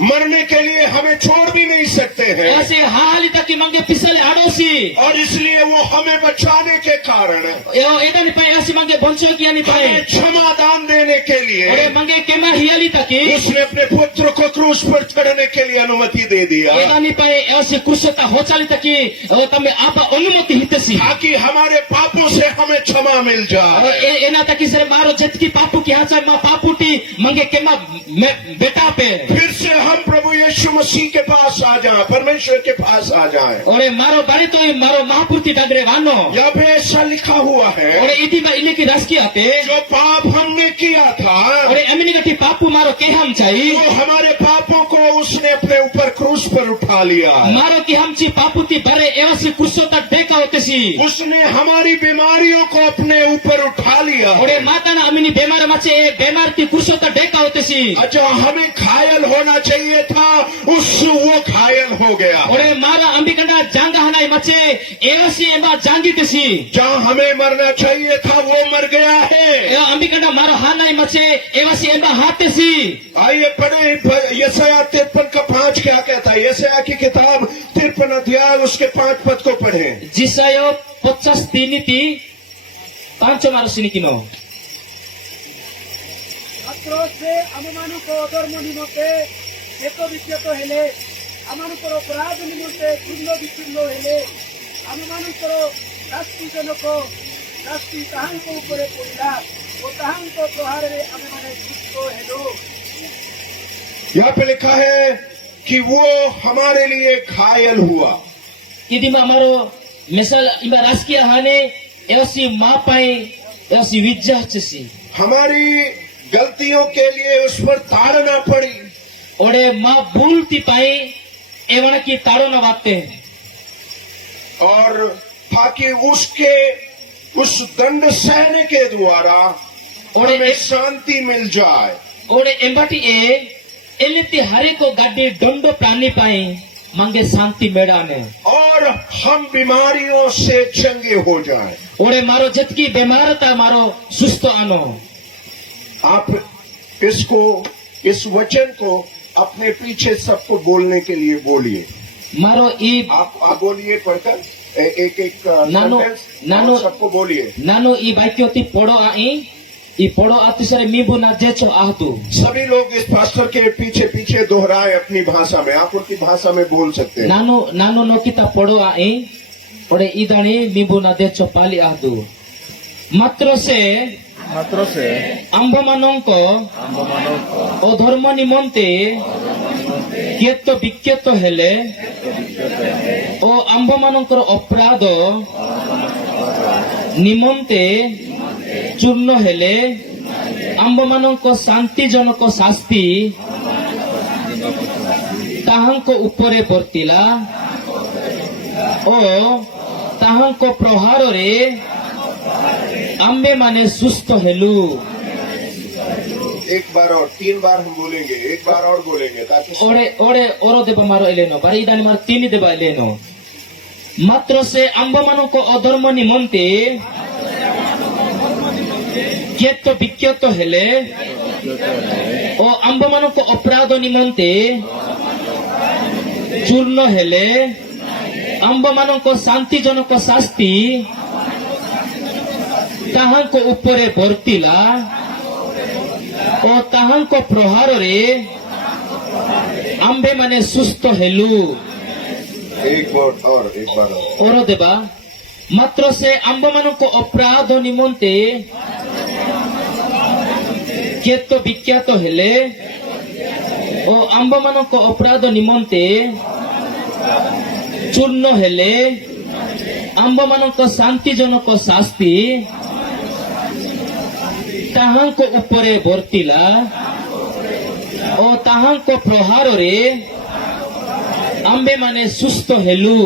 मरने के लिए हमें छोड़ भी नहीं सकते हैं। ऐसे हाली तकी मंगे पिसले आडोसी और इसलिए वो हमें बचाने के कारण एदानी पाए ऐसी मंगे बंचो किया नहीं पाए हमें क्षमा दान देने के ओडे लिए मंगे केमा हियाली तकी उसने अपने पुत्र को क्रूस पर चढ़ने के लिए अनुमति दे दिया एदानी पाए ऐसे कुर्सोता होचाली तकी तमे आपा अनुमति हितसी ताकि हमारे पापों से हमें क्षमा मिल जाए। एना तकी से मारो जतकी पापू की हाथ से मा पापूटी मंगे केमा बेटा पे फिर से हम प्रभु यीशु मसीह के पास आ जाएं, परमेश्वर के पास आ जाएं। ओरे मारो बाड़ी तो मारो महापुर्ति डगरे वानो यहाँ पे ऐसा लिखा हुआ है ओरे इदी में इले की रस की आते जो पाप हमने किया था ओरे एमिनी गटी पापू मारो के हम चाहिए वो हमारे पापों को उसने अपने ऊपर क्रूस पर उठा लिया। मारो की हम ची पापूती भरे एवसी कुर्सो तक देखा होते सी उसने हमारी बीमारियों को अपने ऊपर उठा लिया। ओरे माता ना अमिनी बेमार मचे बेमार की कुर्सो तक देखा होते सी अच्छा हमें घायल होना चाहिए था वो घायल हो गया। ओरे मारा अंबिकंडा जांगा हनाई मचे एवसी एबा जांगी तेसी जहाँ हमें मरना चाहिए था वो मर गया है। ए अंबिकंडा मारो हानाई मचे एवसी एबा हातेसी आइए पढ़े यशायाह 53 का 5 क्या कहता है। यशायाह की किताब 53 अध्याय उसके 5 पद को पढ़े। जिसायो 50 तीनिति पांचो मारो सिनिकिनो अत्रोसे ଆମମାନଙ୍କୁ ଅଧର୍ମ ନିମନ୍ତେ ଏକ ବିଚ୍ୟୁତ ହେଲେ ଆମମାନଙ୍କର ଅପରାଧ ନିମନ୍ତେ ଚୂର୍ଣ୍ଣ ବିଚୂର୍ଣ୍ଣ ହେଲେ ଆମମାନଙ୍କର ଶାସ୍ତି ତାହାଙ୍କ ଉପରେ ପଡ଼ିଲା ଓ ତାହାଙ୍କ ପ୍ରହାରରେ ଆମେମାନେ ସୁସ୍ଥ ହେଲୁ। यहाँ पे लिखा है कि वो हमारे लिए घायल हुआ। इदी में हमारो मिसाल इमा राजकीय हाने एवसी माँ पाए एवसी विज्जा चसी हमारी गलतियों के लिए उस पर ताड़ना पड़ी ओडे माँ भूलती पाई एवं की ताड़ो न बाते और ताकि उसके उस दंड सहने के द्वारा ओडे हमें शांति मिल जाए। ओडे एम्बाटी एलिति हरे को गाड़ी दंडो प्राणी पाई mange santi medane. और हम बीमारियों से चंगे हो जाएं। Ore maro jetki bemarata maro susto ano. आप इसको, इस वचन को अपने पीछे सबको बोलने के लिए बोलिए। Maro i आप बोलिए पढ़कर एक एक नानो- sentence नानो- सबको बोलिए। nano i bakyoti podo ai. I podo atusare mibu na jecho ahtu. सभी लोग इस पास्टर के पीछे पीछे दोहराए अपनी भाषा में। आप उनकी भाषा में बोल सकते हैं। Nano no kita podo ai. Ore idani mibu na jecho pali ahtu. Matro se ଆମ୍ଭମାନଙ୍କ ଅଧର୍ମ ନିମନ୍ତେ କ୍ଷତ ବିକ୍ଷତ ହେଲେ ଓ ଆମ୍ଭମାନଙ୍କର ଅପରାଧ ନିମନ୍ତେ ଚୂର୍ଣ୍ଣ ହେଲେ ଆମ୍ଭମାନଙ୍କ ଶାନ୍ତିଜନକ ଶାସ୍ତି ତାହାଙ୍କ ଉପରେ ବର୍ତ୍ତିଲା ଓ ତାହାଙ୍କ ପ୍ରହାରରେ ଆମ୍ଭେ ମାନେ ସୁସ୍ଥ ହେଲୁ। एक बार और 3 बार हम बोलेंगे, एक बार और बोलेंगे ताकि ओरे ओरो देबा मारो एलेनो बारे इदानी मारो तीन देबा एलेनो। मात्र से आम्भमानको अधर्म निमन्ते କ୍ଷତ ବିକ୍ଷତ ହେଲେ ଓ ଆମ୍ଭମାନଙ୍କ ଅପରାଧ ନିମନ୍ତେ ଚୂର୍ଣ୍ଣ ହେଲେ ଆମ୍ଭମାନଙ୍କ ଶାନ୍ତିଜନକ ଶାସ୍ତି ତାହାଙ୍କ ଉପରେ ବର୍ତ୍ତିଲା ଓ ତାହାଙ୍କ ପ୍ରହାରରେ ଆମ୍ଭେ ମାନେ ସୁସ୍ଥ ହେଲୁ। एक बार और ଓର ଦେବା ମାତ୍ର ସେ ଆମ୍ଭମାନଙ୍କ ଅପରାଧ ନିମନ୍ତେ କ୍ଷତ ବିକ୍ଷତ ହେଲେ ଓ ଆମ୍ଭମାନଙ୍କ ଅପରାଧ ନିମନ୍ତେ ଚୂର୍ଣ୍ଣ ହେଲେ ଆମ୍ଭମାନଙ୍କ ଶାନ୍ତିଜନକ ଶାସ୍ତି ତାହାଙ୍କ ଉପରେ ବର୍ତ୍ତିଲା ଓ ତାହାଙ୍କ ପ୍ରହାରରେ ଆମ୍ଭେ ମାନେ ସୁସ୍ଥ ହେଲୁ।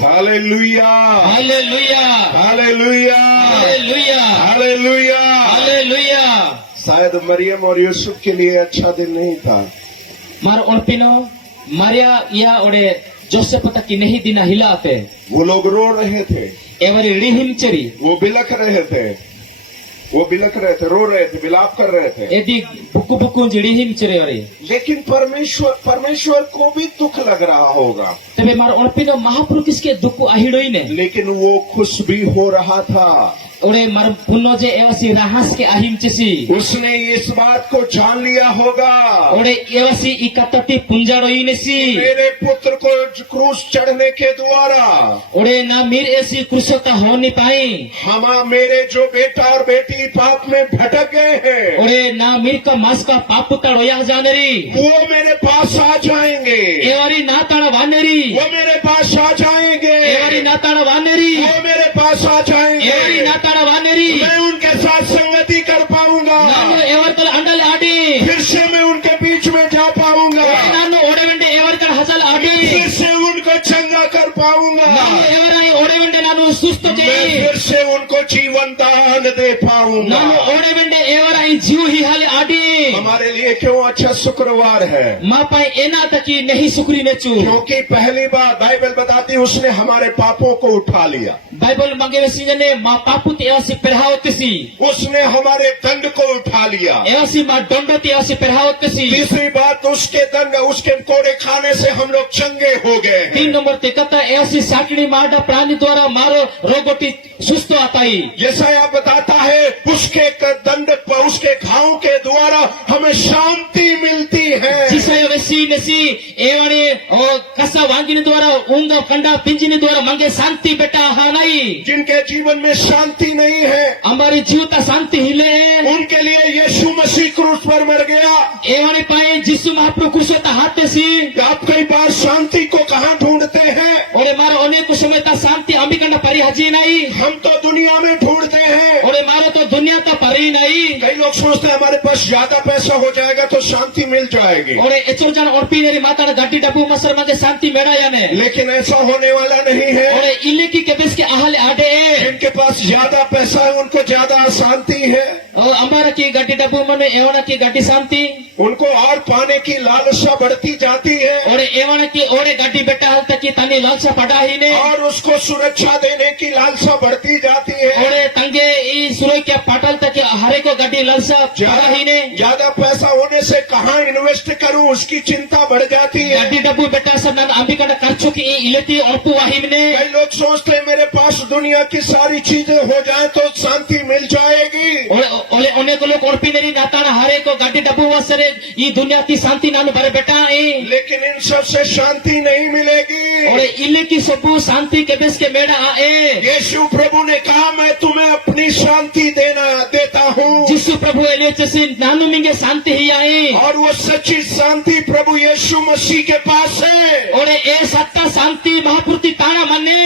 Hallelujah, hallelujah hallelujah, hallelujah hallelujah. Hallelujah. शायद मरियम और यूसुफ के लिए अच्छा दिन नहीं था। ମାର ଅଳ୍ପିନ ମାରିଆ ଇୟା ଓଡେ ଯୋସେଫ ତାକି ନେହି ଦିନା ହିଲା ଆପେ वो लोग रो रहे थे, ଏବାରି ରିହିମ ଚେରି वो बिलख रहे थे, रो रहे थे, विलाप कर रहे थे। ଏଦି ବୁକୁ ବୁକୁ ରିହିମ ଚେରି ଅରେ लेकिन परमेश्वर को भी दुख लग रहा होगा, ତେବେ ମାର ଅଳ୍ପିନ ମହାପ୍ରଭୁ କିସକେ ଦୁଃଖ আহিଡୋଇନେ लेकिन वो खुश भी हो रहा था। ओडे मार पुनो जे एवासी राहस के আহিम चेसी उसने इस बात को जान लिया होगा, ओडे एवासी इ कतटी पुंजाडोइनेसी मेरे पुत्र को क्रूस चढ़ने के द्वारा ओडे ना मीर ऐसी कुशता होनी पाई मेरे जो बेटा और बेटी पाप में भटक गए हैं, ओडे ना मीर का मास का पाप तड़ोया जानरी वो मेरे पास आ जाएंगे, एवारी ना ताड़ा वानेरी वो मेरे पास आ जाएंगे, एवारी ना ताड़ा वानेरी वो मेरे पास आ जाएंगे। एवारी ना ताड़ा वानेरी मैं उनके साथ संगति कर पाऊंगा, नानो एवर कल अंडल आडी फिर से मैं उनके बीच में जा पाऊंगा, नानो ओडे वेंडे एवर कल हसल आडी फिर से उनको चंगा कर पाऊंगा, नानो एवराई ओडे वेंडे नानो सुस्त मैं जेई फिर से उनको जीवन दान दे पाऊंगा। नानो ओडे वेंडे एवराई जीव ही हाल आडी हमारे लिए क्यों अच्छा शुक्रवार है? माँ पाए एना तकी नहीं सुकरी ने चू क्योंकि पहली बार बाइबल बताती है उसने हमारे पापों को उठा लिया, बाइबल मांगे वसी ने माँ पापुत एवासी पेरहावतसी उसने हमारे दंड को उठा लिया। एवासी माँ दंडत एवासी पेरहावतसी तीसरी बात, उसके दंड, उसके कोड़े खाने से हम लोग चंगे हो गए हैं। 3 नंबर ते कथा एवासी साकड़ी माडा प्राणी द्वारा मारो रोगोटी सुस्त आताई यशायाह बताता है उसके दंड पर, उसके घाव के द्वारा हमें शांति मिलती है। जिसय वसी नसी एवाने ओ कसा वांगिनी द्वारा उंगा कंडा पिंजिनी द्वारा मांगे शांति बेटा हानाई जिनके जीवन में शांति नहीं है हमारी जीवता शांति हिले उनके लिए यीशु मसीह क्रूस पर मर गया। एवाने पाए जिसु महाप्रभु कुशता हातेसी आप कई बार शांति को कहाँ ढूंढते हैं? ओरे मारो अनेक समय ता शांति अंबिकंड परी हजी नहीं हम तो दुनिया में ढूंढते हैं। ओरे मारो तो दुनिया का परी नहीं कई लोग सोचते हैं हमारे पास ज्यादा पैसा हो जाएगा तो शांति मिल जाएगी, ओरे एचो जन और पीनेरी माता गाटी डबू मसर मांगे शांति मेड़ा याने लेकिन ऐसा होने वाला नहीं है। ओरे इले की केबेस के आहले आडे जिनके पास ज्यादा पैसा है उनको ज्यादा शांति है, अमर की गड्डी डब्बू मन एवं की गड्डी शांति उनको और पाने की लालसा बढ़ती जाती है, और एवं की ओरे गड्डी बेटा हल तक की तनी लालसा पड़ा ही ने और उसको सुरक्षा देने की लालसा बढ़ती जाती है। ओरे तंगे ई सुरक्षा पाटल तक हरे को गड्डी लालसा पड़ा ही ने ज्यादा पैसा होने से कहाँ इन्वेस्ट करूं उसकी चिंता बढ़ जाती है। गड्डी डब्बू बेटा सब नन अंबिका खर्चों की इलेती और वाहिम ने कई लोग सोचते हैं मेरे पास दुनिया की सारी चीजें हो जाए तो शांति मिल जाएगी, ओले अनेक लोग और पिनेरी नाता हरे को गड्डी डब्बू वसरे ई दुनिया की शांति नानु भरे बेटा लेकिन इन सब से शांति नहीं मिलेगी। और इले की सबू शांति के बेस के मेड़ा आए। यीशु प्रभु ने कहा मैं तुम्हें अपनी शांति देता हूँ, जिसु प्रभु एले जैसे नानु मिंगे शांति ही आए, और वो सच्ची शांति प्रभु यीशु मसीह के पास है। और ए सत्ता शांति महापुरुति ताना मने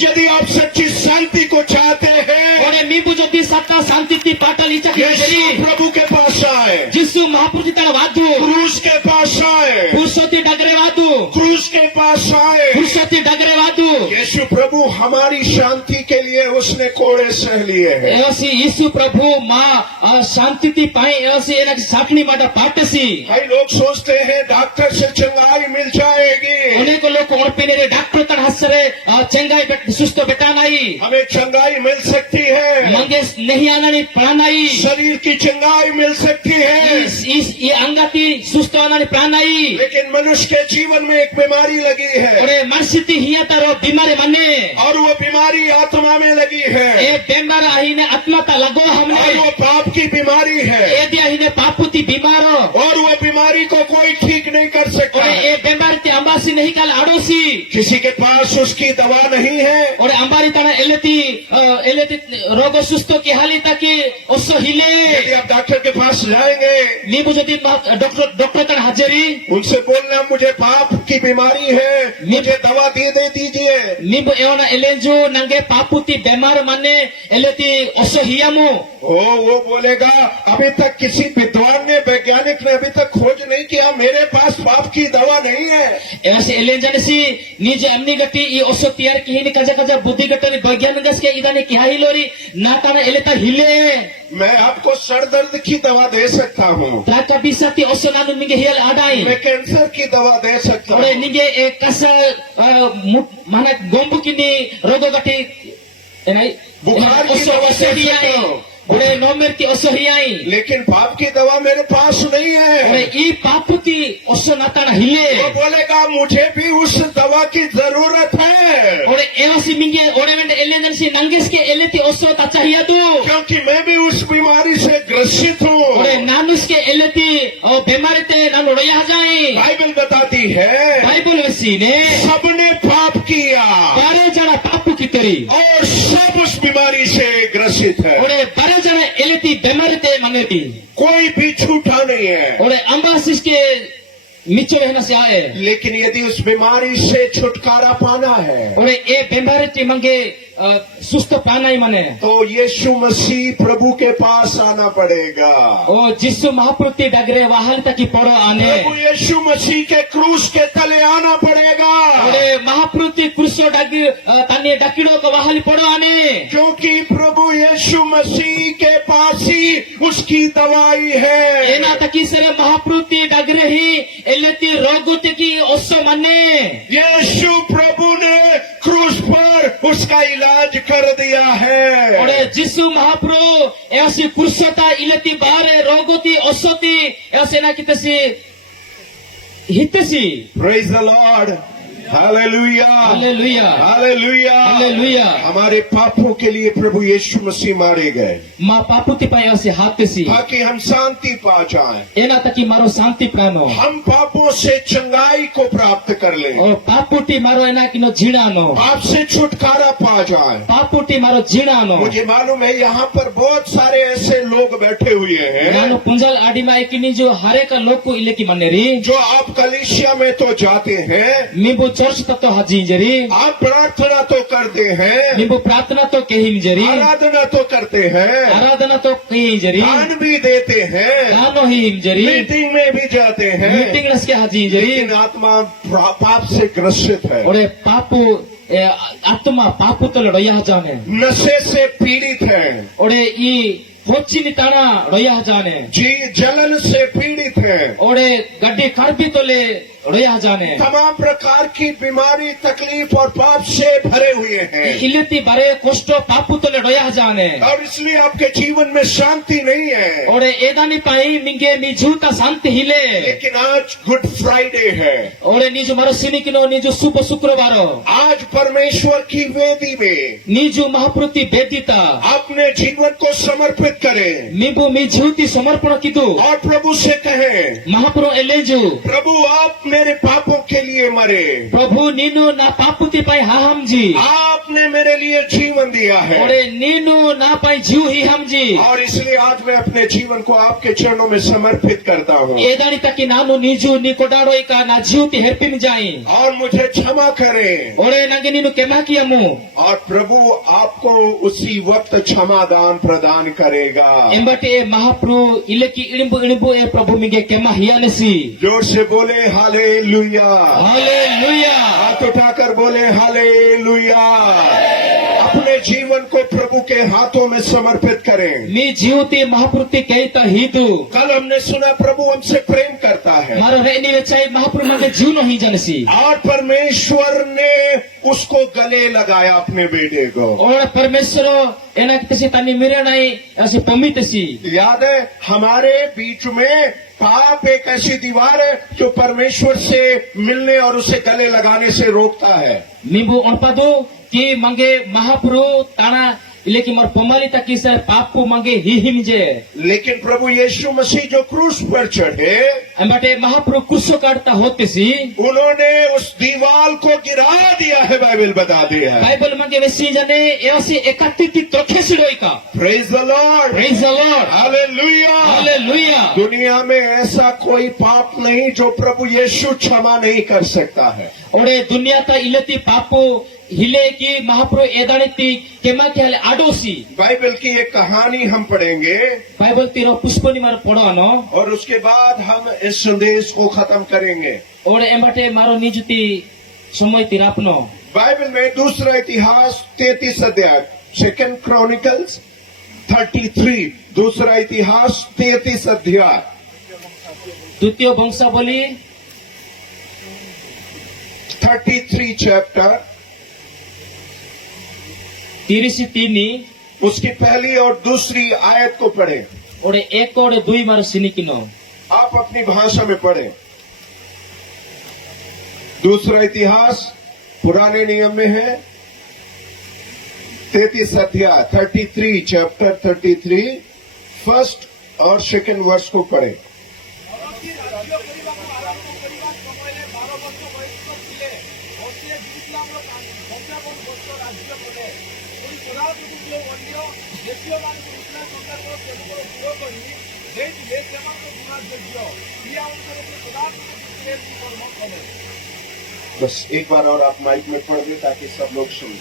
यदि आप सच्ची शांति को चाहते हैं और मीबु जो ती सत्ता शांति ती पाटल इच्छा यीशु प्रभु के पास आए, जिसु महापुरुति ताना वादु क्रूस के पास आए, पुरुषोत्ती डगरे वादु क्रूस के पास आए। पुरुषोत्ती डगरे वादु यीशु प्रभु हमारी शांति के लिए उसने कोड़े सह लिए हैं। ऐसी यीशु प्रभु माँ शांति ती पाए ऐसी एना साखनी माटा पाटसी। कई लोग सोचते हैं डॉक्टर से चंगाई मिल जाएगी, अनेक लोग और पिनेरे डॉक्टर तन हसरे चंगाई सुस्त बेटा नहीं हमें चंगाई मिल सकती है, मंगे नहीं आना नहीं पड़ा नहीं शरीर की चंगाई मिल सकती है, इस ये अंगाती सुस्त आना नहीं पड़ा नहीं, लेकिन मनुष्य के जीवन में एक बीमारी लगी है और मर्सिती हिया तारो बीमारी मने और वो बीमारी आत्मा में लगी है, ए बेमार आहीने आत्मता लगो और हमने वो पाप की बीमारी है, ए दिया हिने पापुती बीमारो और वो बीमारी को कोई ठीक नहीं कर सकता। और ए बेमार ते अंबासी नहीं काल आड़ोसी किसी के पास उसकी दवा नहीं है, और अंबारी तना एलेती रोगो सुस्तो की हाली ताकि ओसो हिले यदि आप डॉक्टर के पास जाएंगे नीबु जो दिन डॉक्टर तन हाजिरी उनसे बोलना मुझे पाप की बीमारी है, मुझे दवा दे दीजिए। नीबु एवना एलेंजो नंगे पापुती बेमार मने एलेती ओसो हियामु वो बोलेगा अभी तक किसी विद्वान ने वैज्ञानिक ने अभी तक खोज नहीं किया, मेरे पास पाप की दवा नहीं है। ऐसे एलेंजनसी निजे अमनी गति ई ओसो तियार की हिनी कजा कजा बुद्धि गटनी वैज्ञानिक गस के इदाने की हिलोरी नाताना एलेता हिले मैं आपको सर दर्द की दवा दे सकता हूँ, ताका बिसाती ओसो नानु निगे हिल आडाई मैं कैंसर की दवा दे सकता और हूँ, निगे एक कसा माना गोंबु किनी रोगो गति एनाई बुखार की ओसो दवा दे ओसो सकता हियाई हूँ, और नोमेर की ओसो हियाई लेकिन पाप की दवा मेरे पास नहीं और है। ई पापुती ओसो नाताना हिले वो बोलेगा मुझे भी उस दवा की जरूरत है, और एवसी मिंगे और वेंड एलेंजनसी नंगेस के एलेती ओसो ताचा हिया दो क्योंकि मैं भी उस बीमारी से ग्रसित हूँ। और नानुस के एलेती और बीमारी ते नानु रोया जाए बाइबल बताती है बाइबल वसी ने सबने पाप किया बारे जरा पापु की तरी और सब उस बीमारी से ग्रसित है, और बारे जरा एलेती बीमारी ते मंगेती कोई भी छूटा नहीं है। और अंबासिस के नीचे रहना से आए लेकिन यदि उस बीमारी से छुटकारा पाना है और ए बीमारी ते मंगे सुस्त पाना ही मने तो यीशु मसीह प्रभु के पास आना पड़ेगा। ओ जिसु महापुरुति डगरे वाहन तक की पड़ो आने प्रभु यीशु मसीह के क्रूस के तले आना पड़ेगा, और महापुरुति क्रुसो डग ताने डकिड़ो को वाहन पड़ो आने क्योंकि प्रभु यीशु मसीह के पास ही उसकी दवाई है। एना तकी सरे महापुरुति डगरे ही एलेती रोगुति की ओसो मने यीशु प्रभु ने क्रूस पर उसका इलाज कर दिया है। और जिसु महाप्रभु ऐसी पुरुषता इलती बारे रोगोती ओसोती ऐसे ना कितसी हितसी praise the Lord, hallelujah hallelujah hallelujah hallelujah. हमारे पापों के लिए प्रभु यीशु मसीह मारे गए माँ पापुति पाए ऐसे हाथसी ताकि हम शांति पा जाएं, एना तकी मारो शांति प्राणो हम पापों से चंगाई को प्राप्त कर लें, और पापुटी मारो एना किनो जीणानो पाप से छुटकारा पा जाएं। पापुटी मारो जीणानो मुझे मालूम है यहाँ पर बहुत सारे ऐसे लोग बैठे हुए हैं नानो पुंजल आडी में एकिनी जो हरे का लोग को इले की मनेरी जो आप कलीसिया में तो जाते हैं, नींबू चर्च तक तो हाजी जरी आप प्रार्थना तो करते हैं, नींबू प्रार्थना तो कहीं जरी आराधना तो करते हैं, आराधना तो कहीं जरी दान भी देते हैं, गानो ही हिमजरी मीटिंग में भी जाते हैं, मीटिंग रस के हाजी जरी लेकिन आत्मा पाप से ग्रसित है। और पापु आत्मा पाप तले रया जाने नशे से पीड़ित हैं, ओरे ई होचिनी ताना रया जाने जी जलन से पीड़ित हैं, ओरे गड्डी कार्बी तले रया जाने तमाम प्रकार की बीमारी, तकलीफ और पाप से भरे हुए हैं, इलेती बारे कष्ट पाप तले रया जाने और इसलिए आपके जीवन में शांति नहीं है। ओरे एदानी पाई मिंगे मी जूता शांति हिले लेकिन आज गुड फ्राइडे है, ओरे निजु मारो सिनिकिनो निजु शुभ शुक्रवार आज परमेश्वर की वेदी में निजु महाप्रति बेदिता अपने जीवन को समर्पित करें मीबु मी जीवती समर्पण किदु और प्रभु से कहें, महाप्रभु एलेजु प्रभु आप मेरे पापों के लिए मरे, प्रभु नीनु ना पापुति पाई हाहम जी आपने मेरे लिए जीवन दिया है, ओरे नीनु ना पाई जीव ही हम जी और इसलिए आज मैं अपने जीवन को आपके चरणों में समर्पित करता हूँ एदानी तकी नानु निजु नी कोडाड़ो का ना जीवती हेरपी में जाई और मुझे क्षमा करें। ओरे नंगे नीनु केमा कियामु और प्रभु आपको उसी वक्त क्षमादान प्रदान करेगा। एम्बटे महाप्रभु इलेकी इणिबु इणिबु ए प्रभु मिगे केमा हियानेसी जोर से बोले हालेलुया, हालेलुया हाथ उठाकर बोले हालेलुया। अपने जीवन को प्रभु के हाथों में समर्पित करें। मी जीवती महाप्रति कहता हिदु कल हमने सुना प्रभु हमसे प्रेम करता है मारो रेनी वेचाई महाप्रभु मगे जीव नहीं जानसी और परमेश्वर ने उसको गले लगाया अपने बेटे को। और परमेश्वर एना किसी तनी मेरे नहीं ऐसे पमितसी याद है हमारे बीच में पाप एक ऐसी दीवार है जो परमेश्वर से मिलने और उसे गले लगाने से रोकता है। मीबु अनपादो कि मंगे महाप्रभु ताना लेकिन मोर पमाली तक किसे पाप को मंगे ही हिमजे लेकिन प्रभु यीशु मसीह जो क्रूस पर चढ़े, एम्बटे महाप्रभु क्रूसो काटता होते सी उन्होंने उस दीवार को गिरा दिया है, बाइबल बता दिया है। बाइबल मंगे वेसी जने ऐसी एकत्रित तोखेसी रोई का praise the Lord, praise the Lord, hallelujah, hallelujah. दुनिया में ऐसा कोई पाप नहीं जो प्रभु यीशु क्षमा नहीं कर सकता है। ओरे दुनिया ता इलेती पापो हिले की महाप्रभु एदानिति केमा के हले आडोसी बाइबल की एक कहानी हम पढ़ेंगे बाइबल तीरो पुष्पनी मार पढ़ानो और उसके बाद हम इस संदेश को खत्म करेंगे। ओरे एम्बटे मारो निजुती समय तिरापनो बाइबल में दूसरा इतिहास 33 अध्याय, सेकंड क्रॉनिकल्स 33, दूसरा इतिहास 33 अध्याय, द्वितीय वंशावली 33 चैप्टर, 33 उसकी पहली और दूसरी आयत को पढ़ें। ओरे एक और दुई मारो सिनिकिनो आप अपनी भाषा में पढ़ें। दूसरा इतिहास पुराने नियम में है 33 अध्याय, 33 चैप्टर 33, फर्स्ट और सेकंड वर्ष को पढ़ें। बस एक बार और आप माइक में पढ़ दें ताकि सब लोग सुन लें।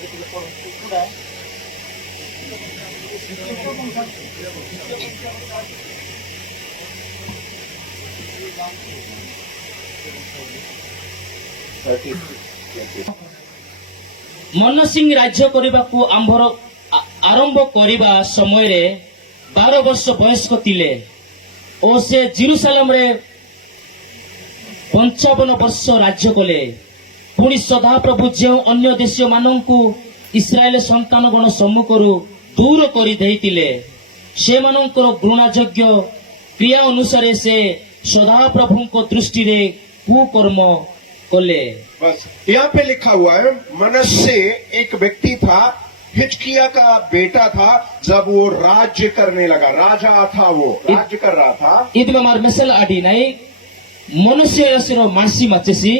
मन सिंह राज्य करने आरंभ करने समय 12 वर्ष वयस्क थिले और से जेरुसालेम रे 55 वर्ष राज्य कले। पुणी सदाप्रभु जो अन्य देश मानू इस्राएल संतान गण सम्मुखरू दूर कर से घृणायोग्य क्रिया अनुसार से सदाप्रभु दृष्टि रे कुकर्म कले। बस यहाँ पे लिखा हुआ है मनश्शे एक व्यक्ति था, हिजकिया का बेटा था। जब वो राज्य करने लगा, राजा था, वो राज्य कर रहा था। इदमे मार मिसल आडी नहीं मनुष्य असिरो मानसी मचेसी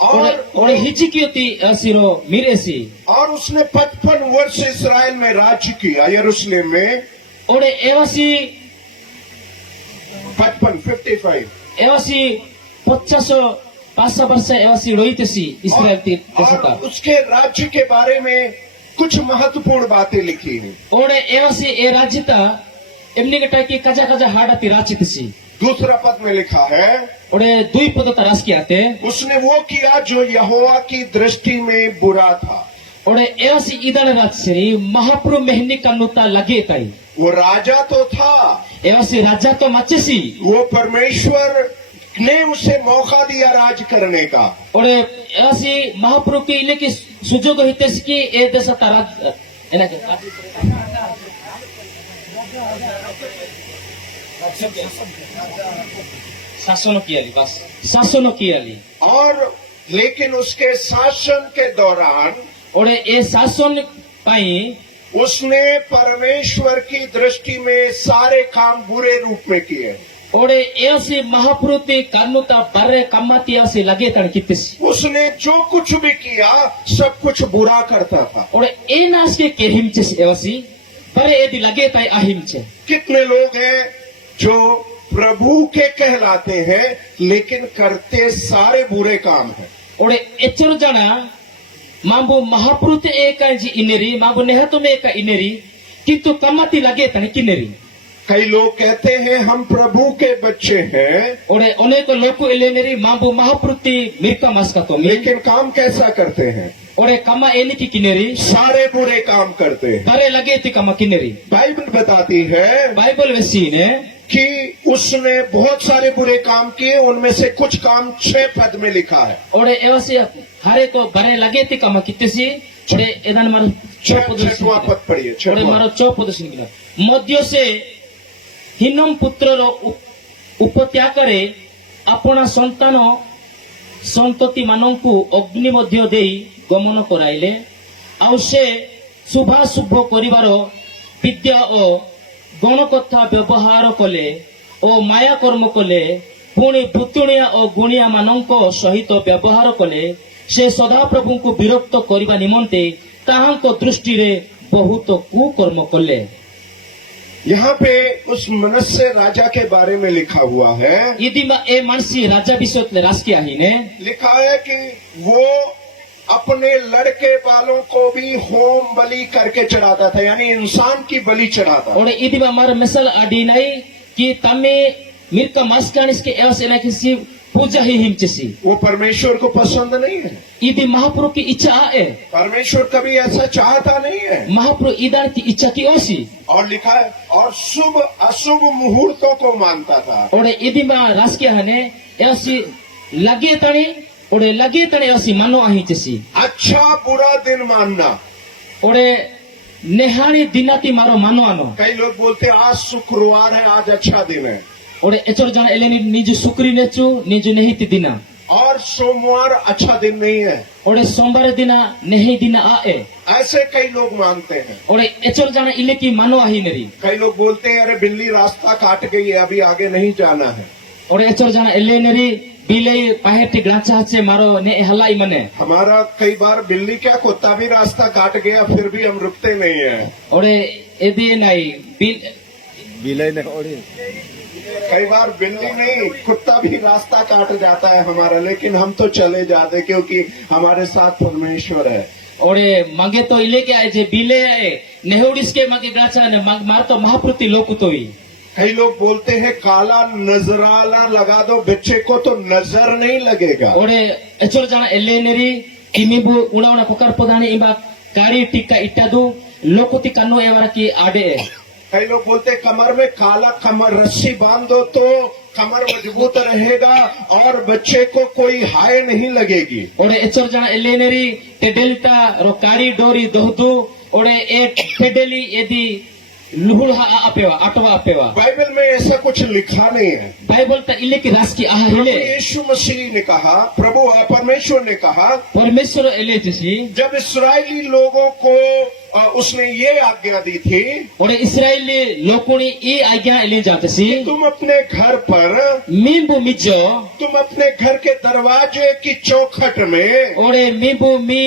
और हिजकियोती असिरो मिरेसी। और उसने 55 वर्ष इस्राएल में राज्य किया, यरूशलेम में। और एवसी 55 एवसी 50 वर्ष एवसी रोहितसी इस्राएल और उसके राज्य के बारे में कुछ महत्वपूर्ण बातें लिखी हैं। और एवसी ए राज्यता एमनी गटा की कजा कजा हाड़ाती राचितसी। दूसरा पद में लिखा है और दुई पद तरास की आते उसने वो किया जो यहोवा की दृष्टि में बुरा था। Ore easi idana ratsiri mahapru mehni kanuta lage tai. वो राजा तो था, Easi raja to machesi. वो परमेश्वर ने उसे मौका दिया राज करने का। Ore easi mahapru ki ile ki sujogo hiteski ki e desa tarat enake. शासनो कियाली बस शासनो कियाली और लेकिन उसके शासन के दौरान ओरे ए शासन पाई उसने परमेश्वर की दृष्टि में सारे काम बुरे रूप में किए। ओरे एसी महापुरुति कानुता बर्रे कम्माती एसी लगे तण कितिस उसने जो कुछ भी किया सब कुछ बुरा करता था। ओरे ए नास के केहिमचेस एसी बरे एदी लगे ताई अहिमचे। कितने लोग हैं जो प्रभु के कहलाते हैं लेकिन करते सारे बुरे काम हैं। ओरे एचरो जाना मांबू महापुरुति एका जी इनेरी मांबू नेहतो में एका इनेरी किंतु कम्माती लगे तण किनेरी। कई लोग कहते हैं हम प्रभु के बच्चे हैं, ओरे अनेक लोग एलेनेरी मांबू महापुरुति मिरका मास्का तो लेकिन काम कैसा करते हैं? ओरे कम्मा एनी की किनेरी सारे बुरे काम करते हैं। बरे लगे ती कम्मा किनेरी। बाइबल बताती है बाइबल वैसी ने कि उसने बहुत सारे बुरे काम किए, उनमें से कुछ काम 6 पद में लिखा है। ओरे एवसी हरे को बरे लगे ती कम्मा कितेसी ओरे एदान मारो छठवां पद पढ़िए। ओरे मारो 6 पद सुनिला मध्य से हिनम पुत्र रो उपत्याग करे अपना संतान संतति मानंकु अग्नि मध्य देई गमन कराइले आउ से शुभाशुभ करिवार विद्या ओ गणकथा व्यवहार कले ओ माया कर्म कले पुणी भूतुणिया और गुणिया मानंक सहित व्यवहार कले से सदा प्रभु को विरक्त करने निमंते ताहांक दृष्टि रे बहुत कुकर्म कले। यहाँ पे उस मनुष्य राजा के बारे में लिखा हुआ है। यदि ए मानसी राजा विषय राजकीय ही ने लिखा है कि वो अपने लड़के बालों को भी होम बलि करके चढ़ाता था, यानी इंसान की बलि चढ़ाता। और यदि हमारा मिसल अडी नहीं कि तमे मिर्का मास्कानिस के एवं सेना किसी पूजा ही हिमचसी वो परमेश्वर को पसंद नहीं है। यदि महाप्रभु की इच्छा है, परमेश्वर कभी ऐसा चाहता नहीं है। महाप्रभु इधर की इच्छा की ओसी और लिखा है और शुभ अशुभ मुहूर्तों को मानता था। और यदि राजकीय है ऐसी लगे तने और लगे तने ऐसी मानो आही चसी अच्छा बुरा दिन मानना और नेहानी दिनाती मारो मानो आनो। कई लोग बोलते हैं आज शुक्रवार है, आज अच्छा दिन है, और एचर जन एलेनी निज शुक्री नेचु निज नेहिति दिना और सोमवार अच्छा दिन नहीं है, और सोमवार दिना नेहि दिना आए, ऐसे कई लोग मानते हैं। और एचर जन इले की मानो आही नेरी। कई लोग बोलते हैं अरे बिल्ली रास्ता काट गई है, अभी आगे नहीं जाना है। और एचर जन एले नेरी बिले पाहेटी ग्लाचा से मारो ने हलाई मने। हमारा कई बार बिल्ली क्या कुत्ता भी रास्ता काट गया फिर भी हम रुकते नहीं है। और यदि नहीं बिले ने कई बार बिल्ली नहीं कुत्ता भी रास्ता काट जाता है हमारा, लेकिन हम तो चले जाते क्योंकि हमारे साथ परमेश्वर है। और मांगे तो इले के आए जे बिले आए नेहुडिस के मांगे ग्लाचा ने मार तो महाप्रति लोक तो ही। कई लोग बोलते हैं काला नजराला लगा दो बच्चे को तो नजर नहीं लगेगा। और एचर जाना एले नेरी इमीबु उड़ा पकार पदानी इबा कारी टिक्का इत्यादु लोकोति कानो एवरा की आडे। कई लोग बोलते कमर में काला कमर रस्सी बांध दो तो कमर मजबूत रहेगा और बच्चे को कोई हाय नहीं लगेगी। और एचर जाना एले नेरी टेडेलता रो कारी डोरी दोहदु और ए टेडेली यदि लुहुड़ा अपेवा अटवा अपेवा। बाइबल में ऐसा कुछ लिखा नहीं है। बाइबल ता इले की रास की आह हिले यीशु मसीह ने कहा, प्रभु परमेश्वर ने कहा, परमेश्वर एले जैसी जब इस्राएली लोगों को उसने ये आज्ञा दी थी और इस्राएली लोगों ने ये आज्ञा एले जाते सी तुम अपने घर पर मीबु मिजो तुम अपने घर के दरवाजे की चौखट में और मीबु मी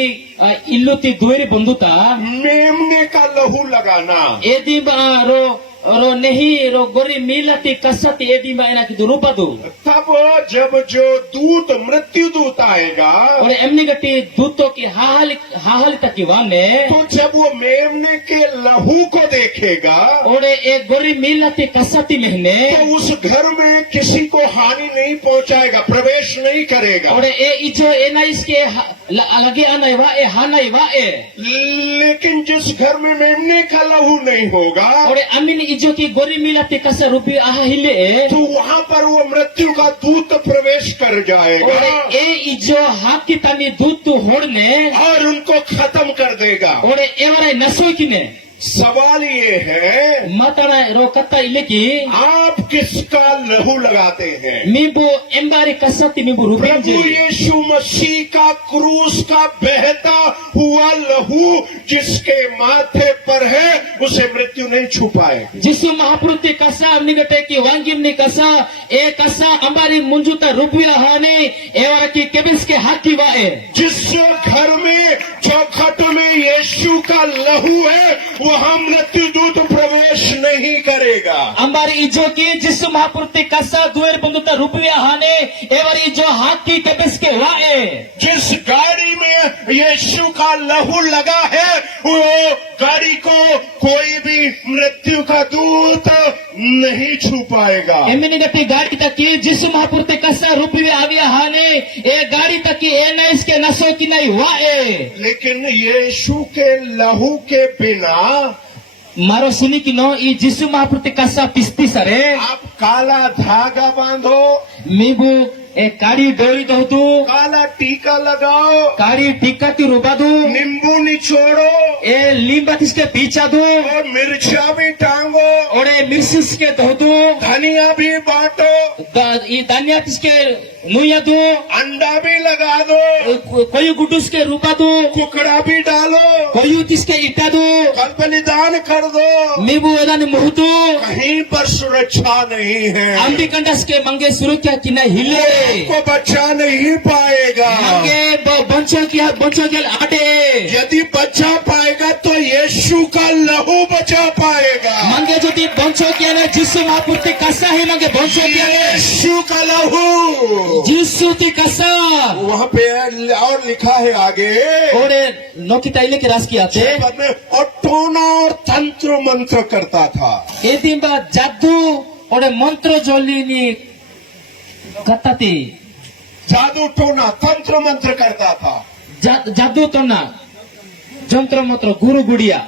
इल्लुती दुरी बंधुता मेमने का लहू लगाना। यदि बारो रो नहीं रो गोरी मिलाती कसती एदी मा एना की रूपा दू तब जब जो दूत मृत्यु दूत आएगा, और एमनी गटी दूतों की हाहल तक की वाने तो जब वो मेमने के लहू को देखेगा और एक गोरी मिलाती कसती महीने तो उस घर में किसी को हानि नहीं पहुंचाएगा, प्रवेश नहीं करेगा। और ए इजो एना इसके लगे आना वा ए हाना वा ए लेकिन जिस घर में मेमने का लहू नहीं होगा और अमीन इजो की गोरी मिलाती कसा रूपी आहा हिले तो वहाँ पर वो मृत्यु का दूत प्रवेश कर जाएगा और ए इजो हाकी तनी दूत तू होड़ने और उनको खत्म कर देगा। और एवरे नसो किने सवाल ये है, माताना रो कत्ता इले की आप किसका लहू लगाते हैं? मीबो एम्बारी कसती मीबो रूपी प्रभु यीशु मसीह का क्रूस का बहता हुआ लहू जिसके माथे पर है उसे मृत्यु नहीं छुपाएगी। जिसु महापुरुष कसा निगटे की वांगिम नि कसा ए कसा अंबारी मुंजुता रूपी रहाने एवरा की केबिस के हाथी वाए जिस घर में चौखट में यीशु का लहू है वहां मृत्यु दूत प्रवेश नहीं करेगा। अंबारी इजो की जिसु महापुरुष कसा दुएर बंदुता रूपी रहाने एवरी जो हाथी केबिस के वाए जिस गाड़ी में यीशु का लहू लगा है वो गाड़ी को कोई भी मृत्यु का दूत नहीं छुपाएगा। एमनी गटी गाड़ी तक की जिसु महापुरुष कसा रूपी आविया हाने ए गाड़ी तक की ए न इसके नसो की नहीं वाए लेकिन यीशु के लहू के बिना मारो सुनी की नो ई जिसु महापुरुष कसा पिस्ती सरे आप काला धागा बांधो, मीबू ए काड़ी डोरी दो तू काला टीका लगाओ, काड़ी टिक्का ती रूबा दू नींबू निचोड़ो ए लींबा तिसके पीछा दू और मिर्चा भी टांगो, और ए मिर्चिस के दो दू धनिया भी बांटो, ई दानिया तिसके नुया दू अंडा भी लगा दो, कोई गुडुस के रूबा दू कुकड़ा भी डालो, कोई तिसके इटा दू कल बलिदान कर दो। मीबू एदान मुहतू कहीं पर सुरक्षा नहीं है, अंबी कंडस के मंगे सुरक्षा की नहीं हिले को बचा नहीं पाएगा। मंगे बंचो की बंचो के आटे यदि बचा पाएगा तो यीशु का लहू बचा पाएगा। मंगे जो ती बंचो के ने जिसु महापुरुष कसा है मंगे बंचो के यीशु का लहू जिसु ती कसा वहाँ पे और लिखा है आगे और नौकी ताइले के रास की आते बाद में और टोना और तंत्र मंत्र करता था। ए दिन बाद जादू और मंत्र जोलिनी कत्ताती जादू टोना तंत्र मंत्र करता था। जादू तो ना जंत्र मंत्र गुरु गुड़िया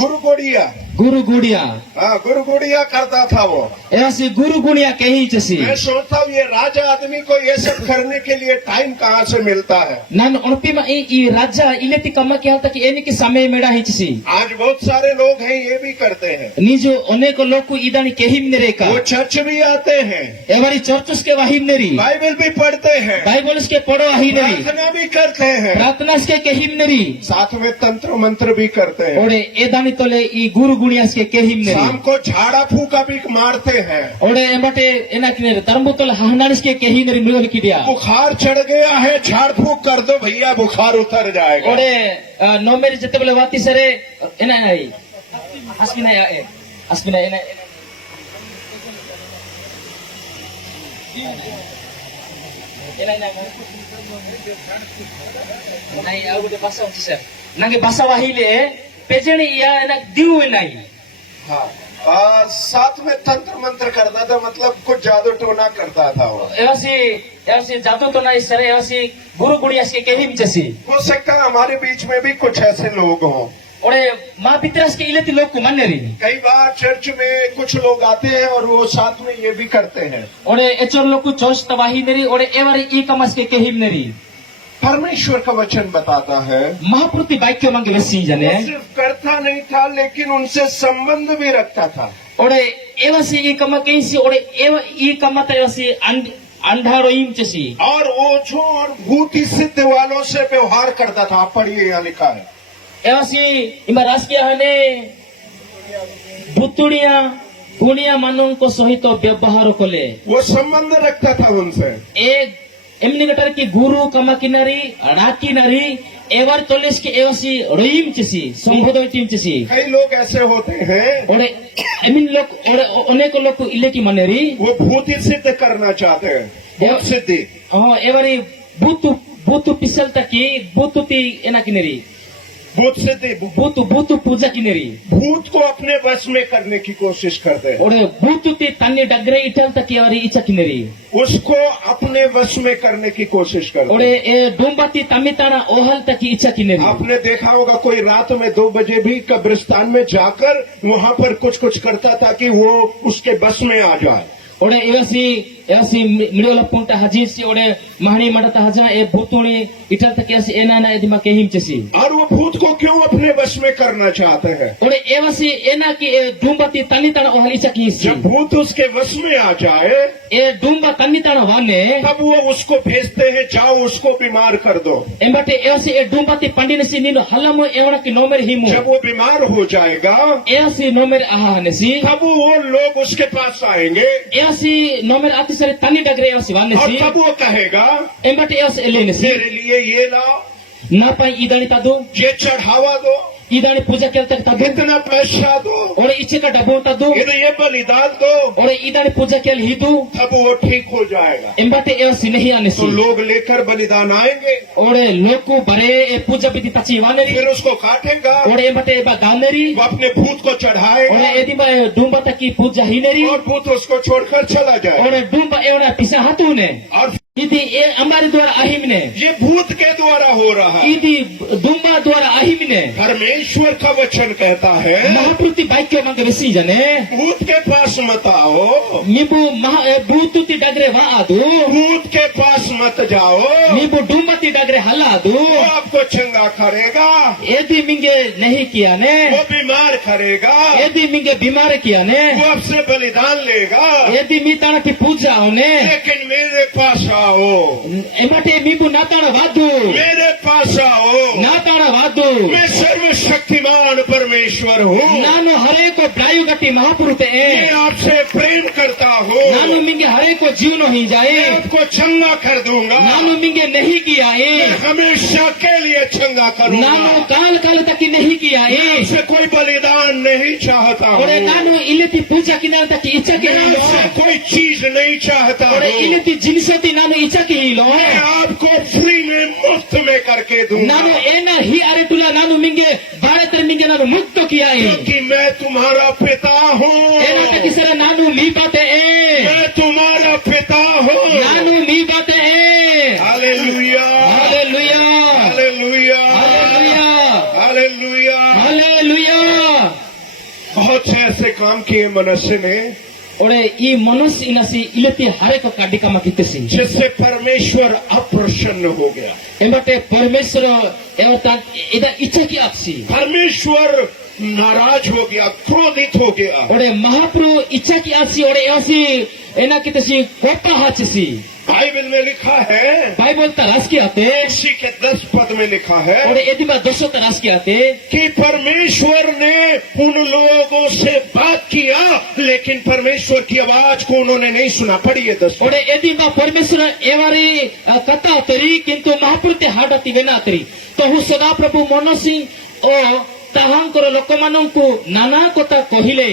गुरु गुड़िया हाँ गुरु गुड़िया करता था वो। ऐसी गुरु गुड़िया कहीं जैसी मैं सोचता हूँ ये राजा आदमी को ये सब करने के लिए टाइम कहाँ से मिलता है। नान उनपी में ई राजा इलेती कमा क्या होता कि एनी के समय मेड़ा ही जैसी आज बहुत सारे लोग हैं ये भी करते हैं। निजो अनेक लोग को इदानी केहिम नेरे का वो चर्च भी आते हैं, एवरी चर्चस के वाहिम नेरी बाइबल भी पढ़ते हैं, बाइबल के पढ़ो वाही नेरी प्रार्थना भी करते हैं, प्रार्थना के केहिम नेरी साथ में तंत्र मंत्र भी करते हैं। और एदानी तोले ई गुरु गुड़िया के केहिम नेरी शाम को झाड़ा फूका भी मारते हैं। और एमटे एना किने तरंबो तोले हानानिस के केही नेरी मृगल की दिया बुखार चढ़ गया है झाड़ फूक कर दो भैया बुखार उतर जाएगा। और नो मेरी जते बोले वाती सरे एना आई अस्मिना ए अस्मिना एना एना नहीं आउ गोटे भाषा होची सर नागे भाषा वाहिले पेजणी या एना दिउ नहीं। हाँ साथ में तंत्र मंत्र करता था, मतलब कुछ जादू टोना करता था वो। ऐसी जादू तो नहीं सर ऐसी गुरु गुड़िया के केहिम जैसी हो सकता है हमारे बीच में भी कुछ ऐसे लोग हों। और माँ पितरस के इलेती लोग को मान्य रही। कई बार चर्च में कुछ लोग आते हैं और वो साथ में ये भी करते हैं। और एचर लोग को चौस तबाही नरी और एवरी ई कमस के केहिम नरी। परमेश्वर का वचन बताता है महापुरुष वाक्य मांगे वैसी जने सिर्फ करता नहीं था लेकिन उनसे संबंध भी रखता था। और एवसी ई कमा कैसी और ई कमा तो एवसी अंधारो इन जैसी और ओझों और भूति सिद्ध वालों से व्यवहार करता था। आप पढ़िए यहाँ लिखा है एवसी इमा राजकीय हने भूतुड़िया गुणिया मानों को सहित व्यवहार कोले वो संबंध रखता था उनसे। एक एमनी गटर की गुरु कमा किनारी राकी नारी evar toles ke evasi roim chisi sambodhoy tim chisi कई लोग ऐसे होते हैं ore emin lok ore onek lok ile ki maneri वो भूत ही सिद्ध करना चाहते हैं, भूत सिद्धि। evari butu pisal taki butu ti ena kineri भूत सिद्धि butu puja kineri भूत को अपने वश में करने की कोशिश करते हैं, ore butu ti tanni dagre ital taki evari icha kineri उसको अपने वश में करने की कोशिश करते ore हैं। e dombati tamitana ohal taki icha kineri आपने देखा होगा कोई रात में 2 बजे भी कब्रिस्तान में जाकर वहां पर कुछ कुछ करता था कि वो उसके बस में आ जाए। ore evasi midiola punta hajisi ore mahani madata haja e butuni ital taki asi enana edima kehim chesi और वो भूत को क्यों अपने वश में करना चाहते हैं? ore evasi ena ki e dumbati tanitana ohal icha kisi जब भूत उसके वश में आ जाए e dumba tanitana wane तब वो उसको भेजते हैं, जाओ उसको बीमार कर दो। embate evasi e dumbati pandinesi nino halamo evana ki nomer himu जब वो बीमार हो जाएगा evasi nomer ahanesi तब वो लोग उसके पास आएंगे evasi nomer atisare tani dagre evasi और wanesi तब वो कहेगा embate evasi elenesi मेरे लिए ये लाओ, na pai idani tadu ये चढ़ावा दो, idani puja kelta tadu इतना पैसा दो, ore iche ka dabu tadu इन्हें ये बलिदान दो, ore idani puja kel hidu तब वो ठीक हो जाएगा। embate evasi nahi तो anesi लोग लेकर बलिदान आएंगे, ore loku bare e puja biti tachi waneri फिर उसको काटेगा, ore embate eba ganeri वो अपने भूत को ore चढ़ाएगा ediba e dumba taki puja hineri और भूत उसको छोड़कर चला जाएगा। ore dumba evana pisa hatune और idi e amari dwara ahimne ये भूत के द्वारा हो रहा है। idi dumba dwara ahimne परमेश्वर का वचन कहता है mahaputi baikyo manga besi jane भूत के पास मत आओ, nibu bututi dagre va adu भूत के पास मत जाओ, nibu dumbati dagre hala adu वो आपको चंगा करेगा, edi minge nahi kiya ne वो बीमार करेगा, edi minge bimar kiya वो ne आपसे बलिदान लेगा, edi mitana ki puja one लेकिन मेरे पास आओ, emate mibu natana vadu मेरे पास आओ, natana vadu मैं सर्वशक्तिमान परमेश्वर हूँ, ನಾನು ಹರೇಕೋ ಪ್ರಾಯುಗತಿ ಮಹಾಪುರುತೆ मैं आपसे प्रेम करता हूँ, ನಾನು ಮಿಂಗೆ ಹರೇಕೋ ಜೀವನ ಹಿ ಜಾಯೆ मैं आपको चंगा कर दूंगा, ನಾನು ಮಿಂಗೆ ನಹಿ ಕಿಯಾ ಹೈ मैं हमेशा के लिए चंगा ನಾನು करूंगा। ಕಾಲ ಕಾಲ ತಕ್ಕಿ ನಹಿ ಕಿಯಾ ಹೈ आपसे कोई बलिदान नहीं चाहता हूँ, ಒರೆ ನಾನು ಇಲ್ಲತಿ ಪೂಜಾ ಕಿನ ತಕ್ಕಿ ಇಚ್ಛಾ ಕೆ मैं ಹಿಲೋ आपसे कोई चीज नहीं चाहता ಒರೆ हूँ, ಇಲ್ಲತಿ ಜಿನಿಸತಿ ನಾನು ಇಚ್ಛಾ ಕೆ ಹಿಲೋ मैं आपको फ्री में मुफ्त में करके ನಾನು दूंगा, ಏನ ಹಿ ಅರೆಟುಲ ನಾನು ಮಿಂಗೆ ಬಾಳತರ ಮಿಂಗೆ ನಾನು ಮುಕ್ತ ಕಿಯಾ ಹೈ क्योंकि मैं तुम्हारा पिता हूँ, ಏನ ತಕ್ಕಿ ಸರ ನಾನು ಮೀ ಬಾತೆ मैं तुम्हारा पिता हूँ। ನಾನು ಮೀ ಬಾತೆ hallelujah, hallelujah hallelujah, hallelujah hallelujah. Hallelujah बहुत से ऐसे काम किए मनुष्य ने ore i manus inasi ileti hareko kadikama kitesi जिससे परमेश्वर अप्रसन्न हो गया। embate parmeshwar evata ida ichha ki apsi परमेश्वर नाराज हो गया, क्रोधित हो गया। ore mahapru ichha ki apsi ore evasi ena kitesi kopa hachisi Bible में लिखा है, bible taras ki ate इसी के 10 पद में लिखा है ore ediba dosho taras ki ate कि परमेश्वर ने उन लोगों से बात किया, लेकिन परमेश्वर की आवाज को उन्होंने नहीं सुना। पढ़िए 10 ore ediba parmeshwar evari kata ateri kintu mahapurte hadati vena ateri to hu sada prabhu monosi o tahankor lokomanonku nana kota kohile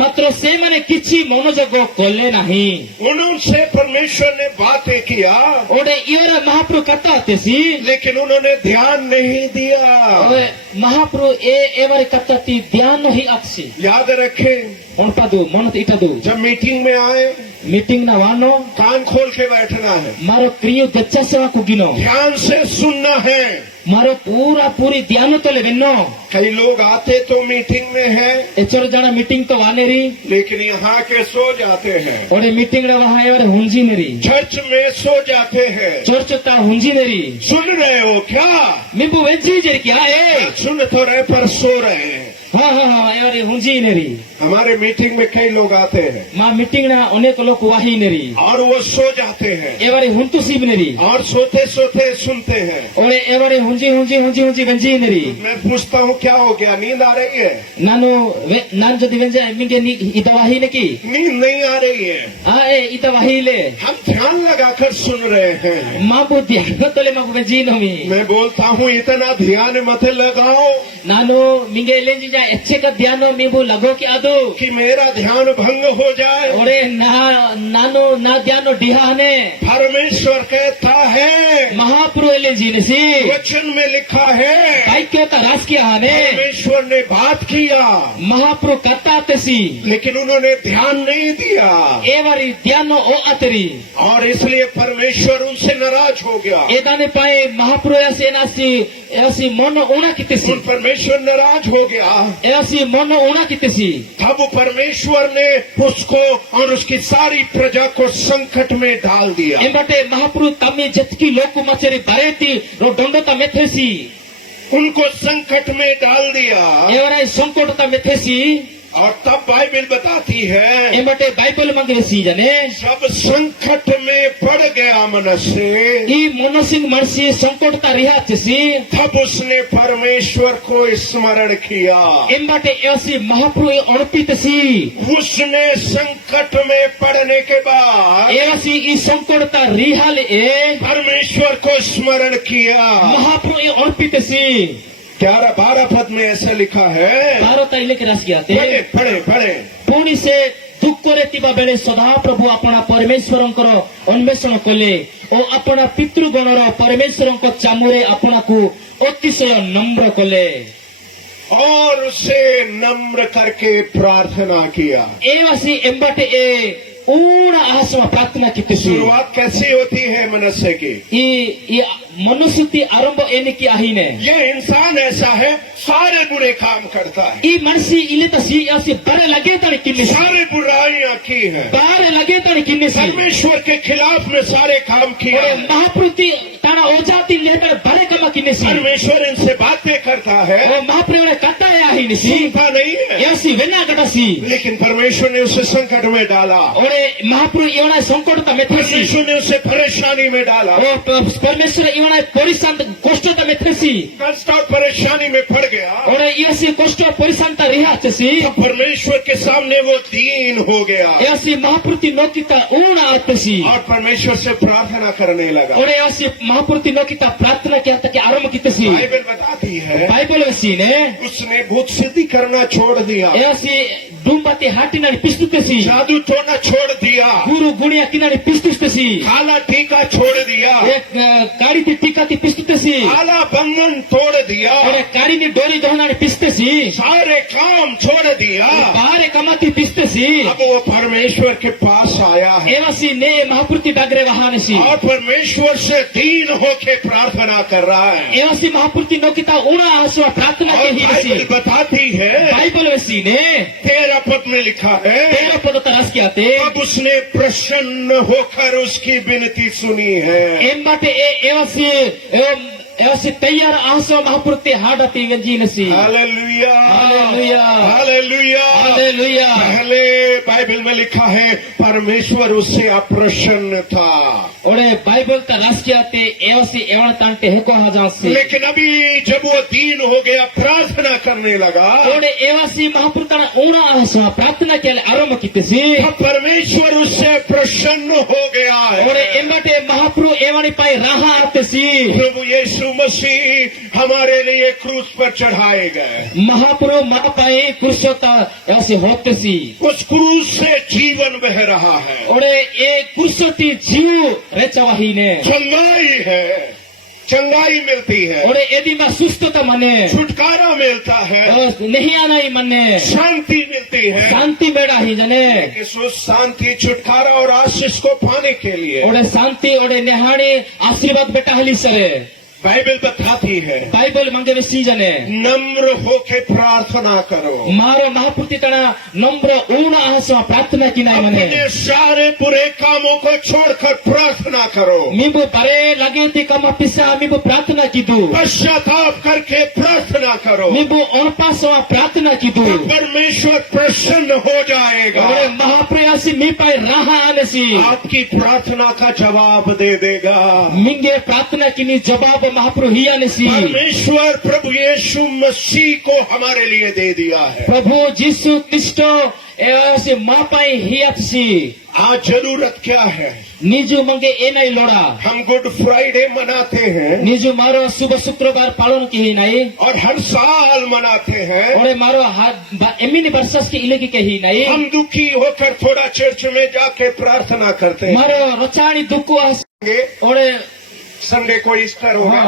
मात्र से मैंने किसी मनोजग कले नहीं उनसे परमेश्वर ने बातें किया, ओडे इवरा महाप्रु कथा तेसी लेकिन उन्होंने ध्यान नहीं दिया। ओए महाप्रु ए एवरी कथा ती ध्यान ही आपसी याद रखें, उनपादु मनत इटादु जब मीटिंग में आए मीटिंग ना वानो कान खोल के बैठना है, मारो क्रियो गच्चा सेवा कुगिनो ध्यान से सुनना है। मारो पूरी ध्यान तो ले बिनो कई लोग आते तो मीटिंग में है, एचोर जाना मीटिंग तो वाने री लेकिन यहाँ के सो जाते हैं, ओडे मीटिंग रे वहां एवरे हुंजी नेरी चर्च में सो जाते हैं। चोरचता हुंजी नेरी सुन रहे हो क्या? मिबु वेजी जे क्या है सुन तो रहे पर सो रहे हैं। हाँ एवरी हुंजी नेरी हमारे मीटिंग में कई लोग आते हैं मा मीटिंग ना अनेक लोग वाही नेरी और वो सो जाते हैं एवरी हुंतुसीब नेरी और सोते सोते सुनते हैं। ओरे एवरी हुंजी गंजी नेरी मैं पूछता हूँ क्या हो गया, नींद आ रही है? नान जो दिवेंजे मिंगे नी इतवाही ने की नींद नहीं आ रही है। ए इतवाही ले हम ध्यान लगाकर सुन रहे हैं। मां बुद्धि तले मां गंजी नमी मैं बोलता हूँ इतना ध्यान मत लगाओ नानो मिंगे लेंजी जा अच्छे का ध्यान मीबू लगो कि आदो कि मेरा ध्यान भंग हो जाए। ओरे नानो ना ध्यानो डिहाने परमेश्वर कहता है, महापुरु लेंजी ने सी वचन में लिखा है, भाई क्यों रास किया ने परमेश्वर ने बात किया महापुरु करता तेसी लेकिन उन्होंने ध्यान नहीं दिया एवरी ध्यानो ओ अतरी और इसलिए परमेश्वर उनसे नाराज हो गया। एदाने पाए महापुरु ऐसी मन ऊना कितेसी उन परमेश्वर नाराज हो गया। ऐसी मन ऊना कितेसी तब परमेश्वर ने उसको और उसकी सारी प्रजा को संकट में डाल दिया। एंबटे महापुरु तमी जतकी लोक मचरी बरेती रो डंडोता मेथेसी उनको संकट में डाल दिया एवराई संकटता मेथेसी और तब बाइबल बताती है, एंबटे बाइबल मंगरेसी जने जब संकट में पड़ गया मनुष्य ई मनसिंग मनसी संकटता रिहा चेसी तब उसने परमेश्वर को स्मरण किया। एंबटे ऐसी महापुरु अणपितसी उसने संकट में पड़ने के बाद ऐसी ई संकटता रिहाल ए परमेश्वर को स्मरण किया। महापुरु अणपितसी 11-12 पद में ऐसा लिखा है, बारो ताइले के रास कियाते पढ़े पुणी से दुख करे तिबा बेले सदा प्रभु अपना परमेश्वरंकर अन्वेषण कले ओ अपना पितृगणर परमेश्वरंक चामुरे अपना को अतिशय नम्र कले और उसे नम्र करके प्रार्थना किया। एवासी एम्बटे ए ऊना आसमा प्रार्थना की शुरुआत कैसी होती है मनुष्य की? ये मनुष्य आरंभ एने की आहीने ये इंसान ऐसा है, सारे बुरे काम करता है, ई मनसी इले तसी ऐसी बरे लगे तड़े किन्ने सारे बुराइयां की है, बारे लगे तड़े किन्ने सी परमेश्वर के खिलाफ में सारे काम किए अरे हैं। महापुरुति तारा ओजाती लेकर बरे कमा किन्ने सी परमेश्वर इनसे बातें करता है, ओ महापुरु ने कता है आहीने सी सुनता नहीं है, ऐसी वेना कटासी लेकिन परमेश्वर ने उसे संकट में डाला। ओरे महापुरु इवना संकटता मेथेसी परमेश्वर ने उसे परेशानी में डाला, ओ परमेश्वर इवना परिशांत कष्टता मेथेसी कष्ट और परेशानी में पड़ गया। ओरे ऐसी कष्ट परिशांत रिहा चेसी तो परमेश्वर के सामने वो दीन हो गया ऐसी महापुरुति नोकिता ऊना आतेसी और परमेश्वर से प्रार्थना करने लगा। ओरे ऐसी महापुरुति नोकिता प्रार्थना किया तक आरंभ कितेसी बाइबल बताती है, बाइबल वसी ने उसने भूत सिद्धि करना छोड़ दिया, ऐसी डुम्बाती हाटिनारी पिस्तुतेसी जादू टोना छोड़ दिया, गुरु गुणिया किनारी पिस्तुतेसी काला टीका छोड़ दिया, एक काड़ी ती टीका ती पिस्तुतेसी काला बंधन तोड़ दिया, ओरे काड़ी नी डोरी दोहनारी पिस्तुतेसी सारे काम छोड़ दिया। बारे कमाती पिस्तुतेसी अब वो परमेश्वर के पास आया है एवसी ने महापुरुति डागरे वहानेसी और परमेश्वर से दीन होके प्रार्थना कर रहा है। एवसी महापुरुति नोकिता ऊना आसवा प्रार्थना और के ही बाइबल बताती है, बाइबल वसी ने 13 पद में लिखा है, 13 पद तरस किया थे अब उसने प्रसन्न होकर उसकी विनती सुनी है। एम्बाटे ऐसी तैयार आसो महापुरुति हाडती गंजीनसी हालेलुया हालेलुया हालेलुया हालेलुया पहले बाइबल में लिखा है परमेश्वर उससे अप्रसन्न था, ओरे बाइबल का रस किया थे ऐसी एवं तांटे हेको हजासी लेकिन अभी जब वो दीन हो गया प्रार्थना करने लगा, ओरे ऐसी महापुरुता ऊना आसो प्रार्थना के लिए आरंभ कीतेसी अब परमेश्वर उससे प्रसन्न हो गया है। ओरे एम्बाटे महापुरु एवं पाई राहा आतेसी प्रभु यीशु मसीह हमारे लिए क्रूस पर चढ़ाए गए, महापुरु मा पाई कुर्सोता ऐसे होतेसी उस क्रूस से जीवन बह रहा है, ओरे ए कुर्सोती जीव रेचवाही ने चंगाई है, चंगाई मिलती है, ओरे यदि मैं सुस्तता मने छुटकारा मिलता है, नहीं आना ही मने शांति मिलती है। शांति बेड़ा ही जने कि उस शांति छुटकारा और आशीष को पाने के लिए ओरे शांति ओरे नेहाड़ी आशीर्वाद बेटा हली सरे बाइबल बताती है बाइबल मांगे में सीजने नम्र होके प्रार्थना करो, मारो महापुरुति तना नम्र ऊना आसमा प्रार्थना की नाय मने अपने सारे बुरे कामों को छोड़कर प्रार्थना करो, मीबु परे लगे ती कम पिसा मीबु प्रार्थना की दू पश्चाताप करके प्रार्थना करो, मीबु और पासवा प्रार्थना की दू परमेश्वर प्रसन्न हो जाएगा, और महाप्रयासी मी पाए राहा आने सी आपकी प्रार्थना का जवाब दे देगा। मिंगे प्रार्थना की नी जवाब महाप्रभु ही आने सी परमेश्वर प्रभु यीशु मसीह को हमारे लिए दे दिया है। प्रभु जीसु क्रिस्टो ऐसे माँ पाए ही आपसी आज जरूरत क्या है? निजु मंगे ए नहीं लोड़ा हम गुड फ्राइडे मनाते हैं निजु मारो शुभ शुक्रवार पालन की ही नहीं और हर साल मनाते हैं। और मारो हाथ एमिनी वर्षस की इलेकी के ही नहीं हम दुखी होकर थोड़ा चर्च में जाके प्रार्थना करते हैं। मारो रचानी दुखु आस और संडे को ईस्टर होगा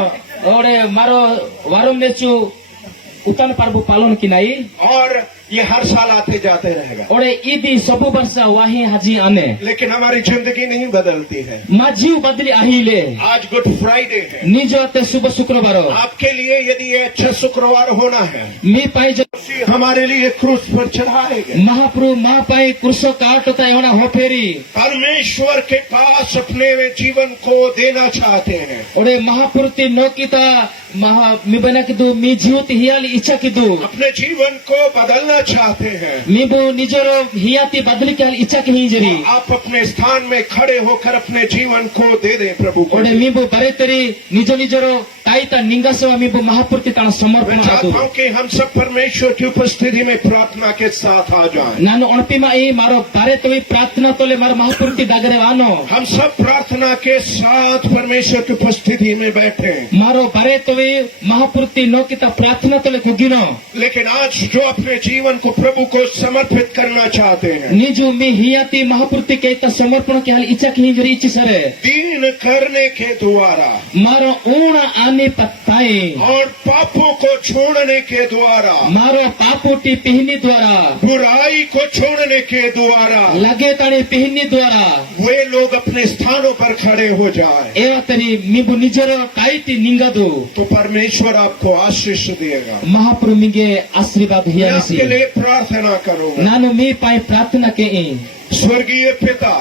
और मारो वारम नेचु उतन पर्व पालन की नहीं और ये हर साल आते जाते रहेगा, और ईदी सबु वर्ष वाही हाजी आने लेकिन हमारी जिंदगी नहीं बदलती है। माजीव बदली आहिले आज गुड फ्राइडे है, निजो ते शुभ शुक्रवार आपके लिए यदि ये अच्छा शुक्रवार होना है, मी पाई हमारे लिए क्रूस पर चढ़ाएगा। महाप्रभु माँ पाई कुर्सो काट होता है हो फेरी परमेश्वर के पास अपने जीवन को देना चाहते हैं। और महापुरुति नौकिता महा मी बना की दू मी जीवित हियाली इच्छा की दू अपने जीवन को बदलना चाहते हैं। मीबू निजरो हियाती बदली के इच्छा की ही जरी आप अपने स्थान में खड़े होकर अपने जीवन को दे दें प्रभु को। और मीबू बरे तरी निजो निजरो ताईता निंगासवा मीबू महापुरुति तना समर्पण मैं चाहता हूँ कि हम सब परमेश्वर की उपस्थिति में प्रार्थना के साथ आ जाएं। नानु अणपिमा ए मारो बारे तो प्रार्थना तोले मारो महापुरुति दागरे वानो हम सब प्रार्थना के साथ परमेश्वर की उपस्थिति में बैठे, मारो बारे तो महापुरुति नौकिता प्रार्थना तोले कुगिनो। लेकिन आज जो अपने जीवन को प्रभु को समर्पित करना चाहते हैं, निजु मी हियाती महापुरुति के समर्पण के इच्छा की जरी इच्छी सरे दीन करने के द्वारा मारो ऊण आने पत्ताए और पापों को छोड़ने के द्वारा मारो पापोटी पिहनी द्वारा बुराई को छोड़ने के द्वारा लगे ताने पिहनी द्वारा वे लोग अपने स्थानों पर खड़े हो जाए, एवा तरी मीबु निजरो काईती निंगदु तो परमेश्वर आपको आशीष देगा। महाप्रभु मिगे आशीर्वाद मैं हिया आपके लिए प्रार्थना करूंगा। नानु मी पाए प्रार्थना के स्वर्गीय पिता,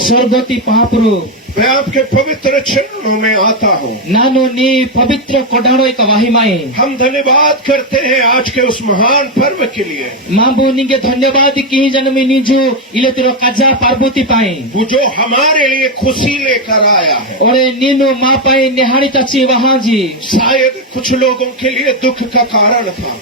स्वर्गोती महाप्रभु मैं आपके पवित्र चरणों में आता हूँ। नानु नी पवित्र कोडाणो एक वाहिमाई हम धन्यवाद करते हैं आज के उस महान पर्व के लिए, माबू निगे धन्यवाद की जन्मी निजु इले तिरो काजा पार्वती पाई वो जो हमारे लिए खुशी लेकर आया है। और नीनु मा पाई निहानी तची वहां जी शायद कुछ लोगों के लिए दुख का कारण था,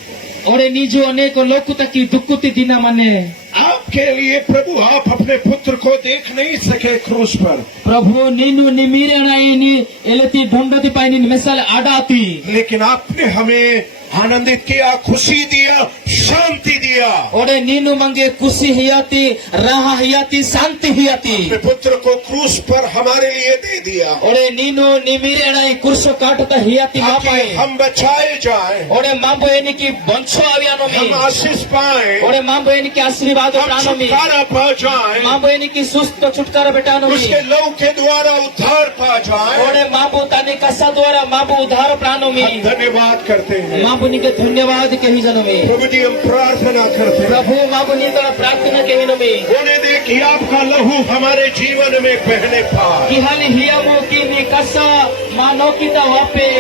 और निजु अनेक लोक तकी दुकुति दिना माने आपके लिए प्रभु आप अपने पुत्र को देख नहीं सके क्रूस पर, प्रभु नीनु निमीरणाई नी एलती ढोंडती पाई नी मिसाल आडाती, लेकिन आपने हमें आनंदित किया, खुशी दिया, शांति दिया। और नीनु मंगे खुशी हियाती राह हियाती शांति हियाती अपने पुत्र को क्रूस पर हमारे लिए दे दिया और नीनु निमीरणाई कुर्सो काटता हियाती मा ताकि पाए हम बचाए जाएं, और माबो एनी की बंछो आवियानो हम मी आशीष पाए, और माबो एनी की आशीर्वाद हम प्राणो मी छुटकारा पा जाएं, माबो एनी की सुस्त छुटकारा बेटानो मी उसके लहू के द्वारा उद्धार पा जाएं। और माबो ताने कसा द्वारा माबो उद्धार प्राणो मी हम धन्यवाद करते हैं माबो निके धन्यवाद कही जनो मी प्रभु जी, हम प्रार्थना करते हैं प्रभु माबो नी द्वारा प्रार्थना कही नो मी होने दे कि आपका लहू हमारे जीवन में बहने पाए, कि हाली हियामो की नी कसा मानो की ता वापे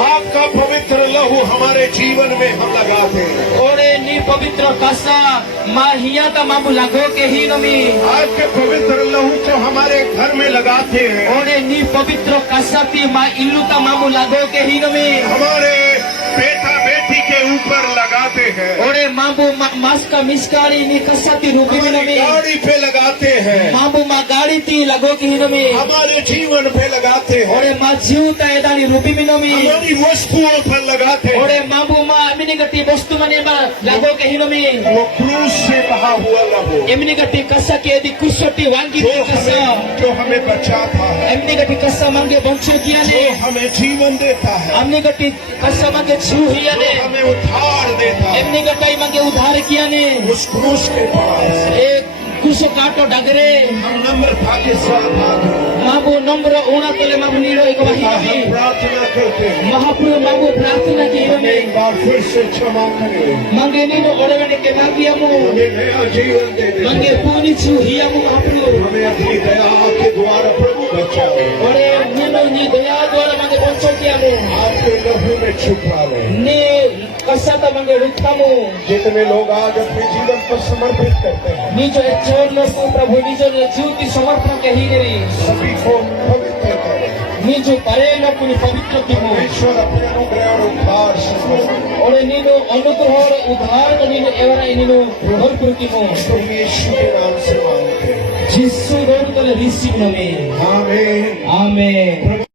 आपका पवित्र लहू हमारे जीवन में हम लगाते हैं। और नी पवित्र कसा मा हिया ता मामू लागो के ही नो मी आपके पवित्र लहू को हमारे घर में लगाते हैं, और नी पवित्र कसा ती मा इल्लू ता मामू लागो के ही नो मी हमारे बेटा बेटी के ऊपर लगाते हैं, और मामू मास का मिसकारी नी कसा ती रूपी में नो हमारी मी गाड़ी पे लगाते हैं, मामू मा गाड़ी ती लागो के ही नो मी हमारे जीवन पे लगाते हैं, और मा जीव ता एदानी रूपी में नो मी हमारी वस्तुओं पर लगाते और हैं। मामू मा अमिनी गति वस्तु मने मा लागो के ही नो मी वो क्रूस से बहा हुआ लहू एमनी गति कसा के दी कुशटी वांगी ती कसा जो हमें बचाता है, एमनी गति कसा मांगे बंचो किया जो ने हमें जीवन देता है, हमने गति कसा मांगे छू हिया ने जो हमें उद्धार देता है। एमनी गटाई मांगे उधार किया ने उस क्रूस के पास एक कुसो काटो डगरे हम नम्रता के साथ हाथ जोड़ते माबू नम्र ओना तले माबू नीरो एक हैं। बाही हम प्रार्थना करते हैं महाप्रभु माबू प्रार्थना की हमें में एक बार फिर से क्षमा करें, मंगे नीनो ओडवेने के मागियामु हमें नया जीवन दे दे, मंगे पूनी छु हियामु महाप्रभु हमें अपनी दया के द्वारा प्रभु बचाओ, ओरे नीनो नी दया द्वारा मंगे बंचो कियामु आपके लहू में छुपा ले। ने कसाता मंगे रुखामु जितने लोग आज अपने जीवन पर समर्पित करते हैं निजो चोरनो को प्रभु निजो जीवति समर्पण के हिगरी सभी को पवित्र करें। निजो परेलो कुनि पवित्र किमु ईश्वर अपने अनुग्रह और उद्धार से ओरे नीनो अनुग्रह और उद्धार को नीनो एवरा नीनो भरपूर किमु तुम यीशु के नाम से मांगते हैं। जिसु रोड तले रिसीव नमे आमीन। आमेन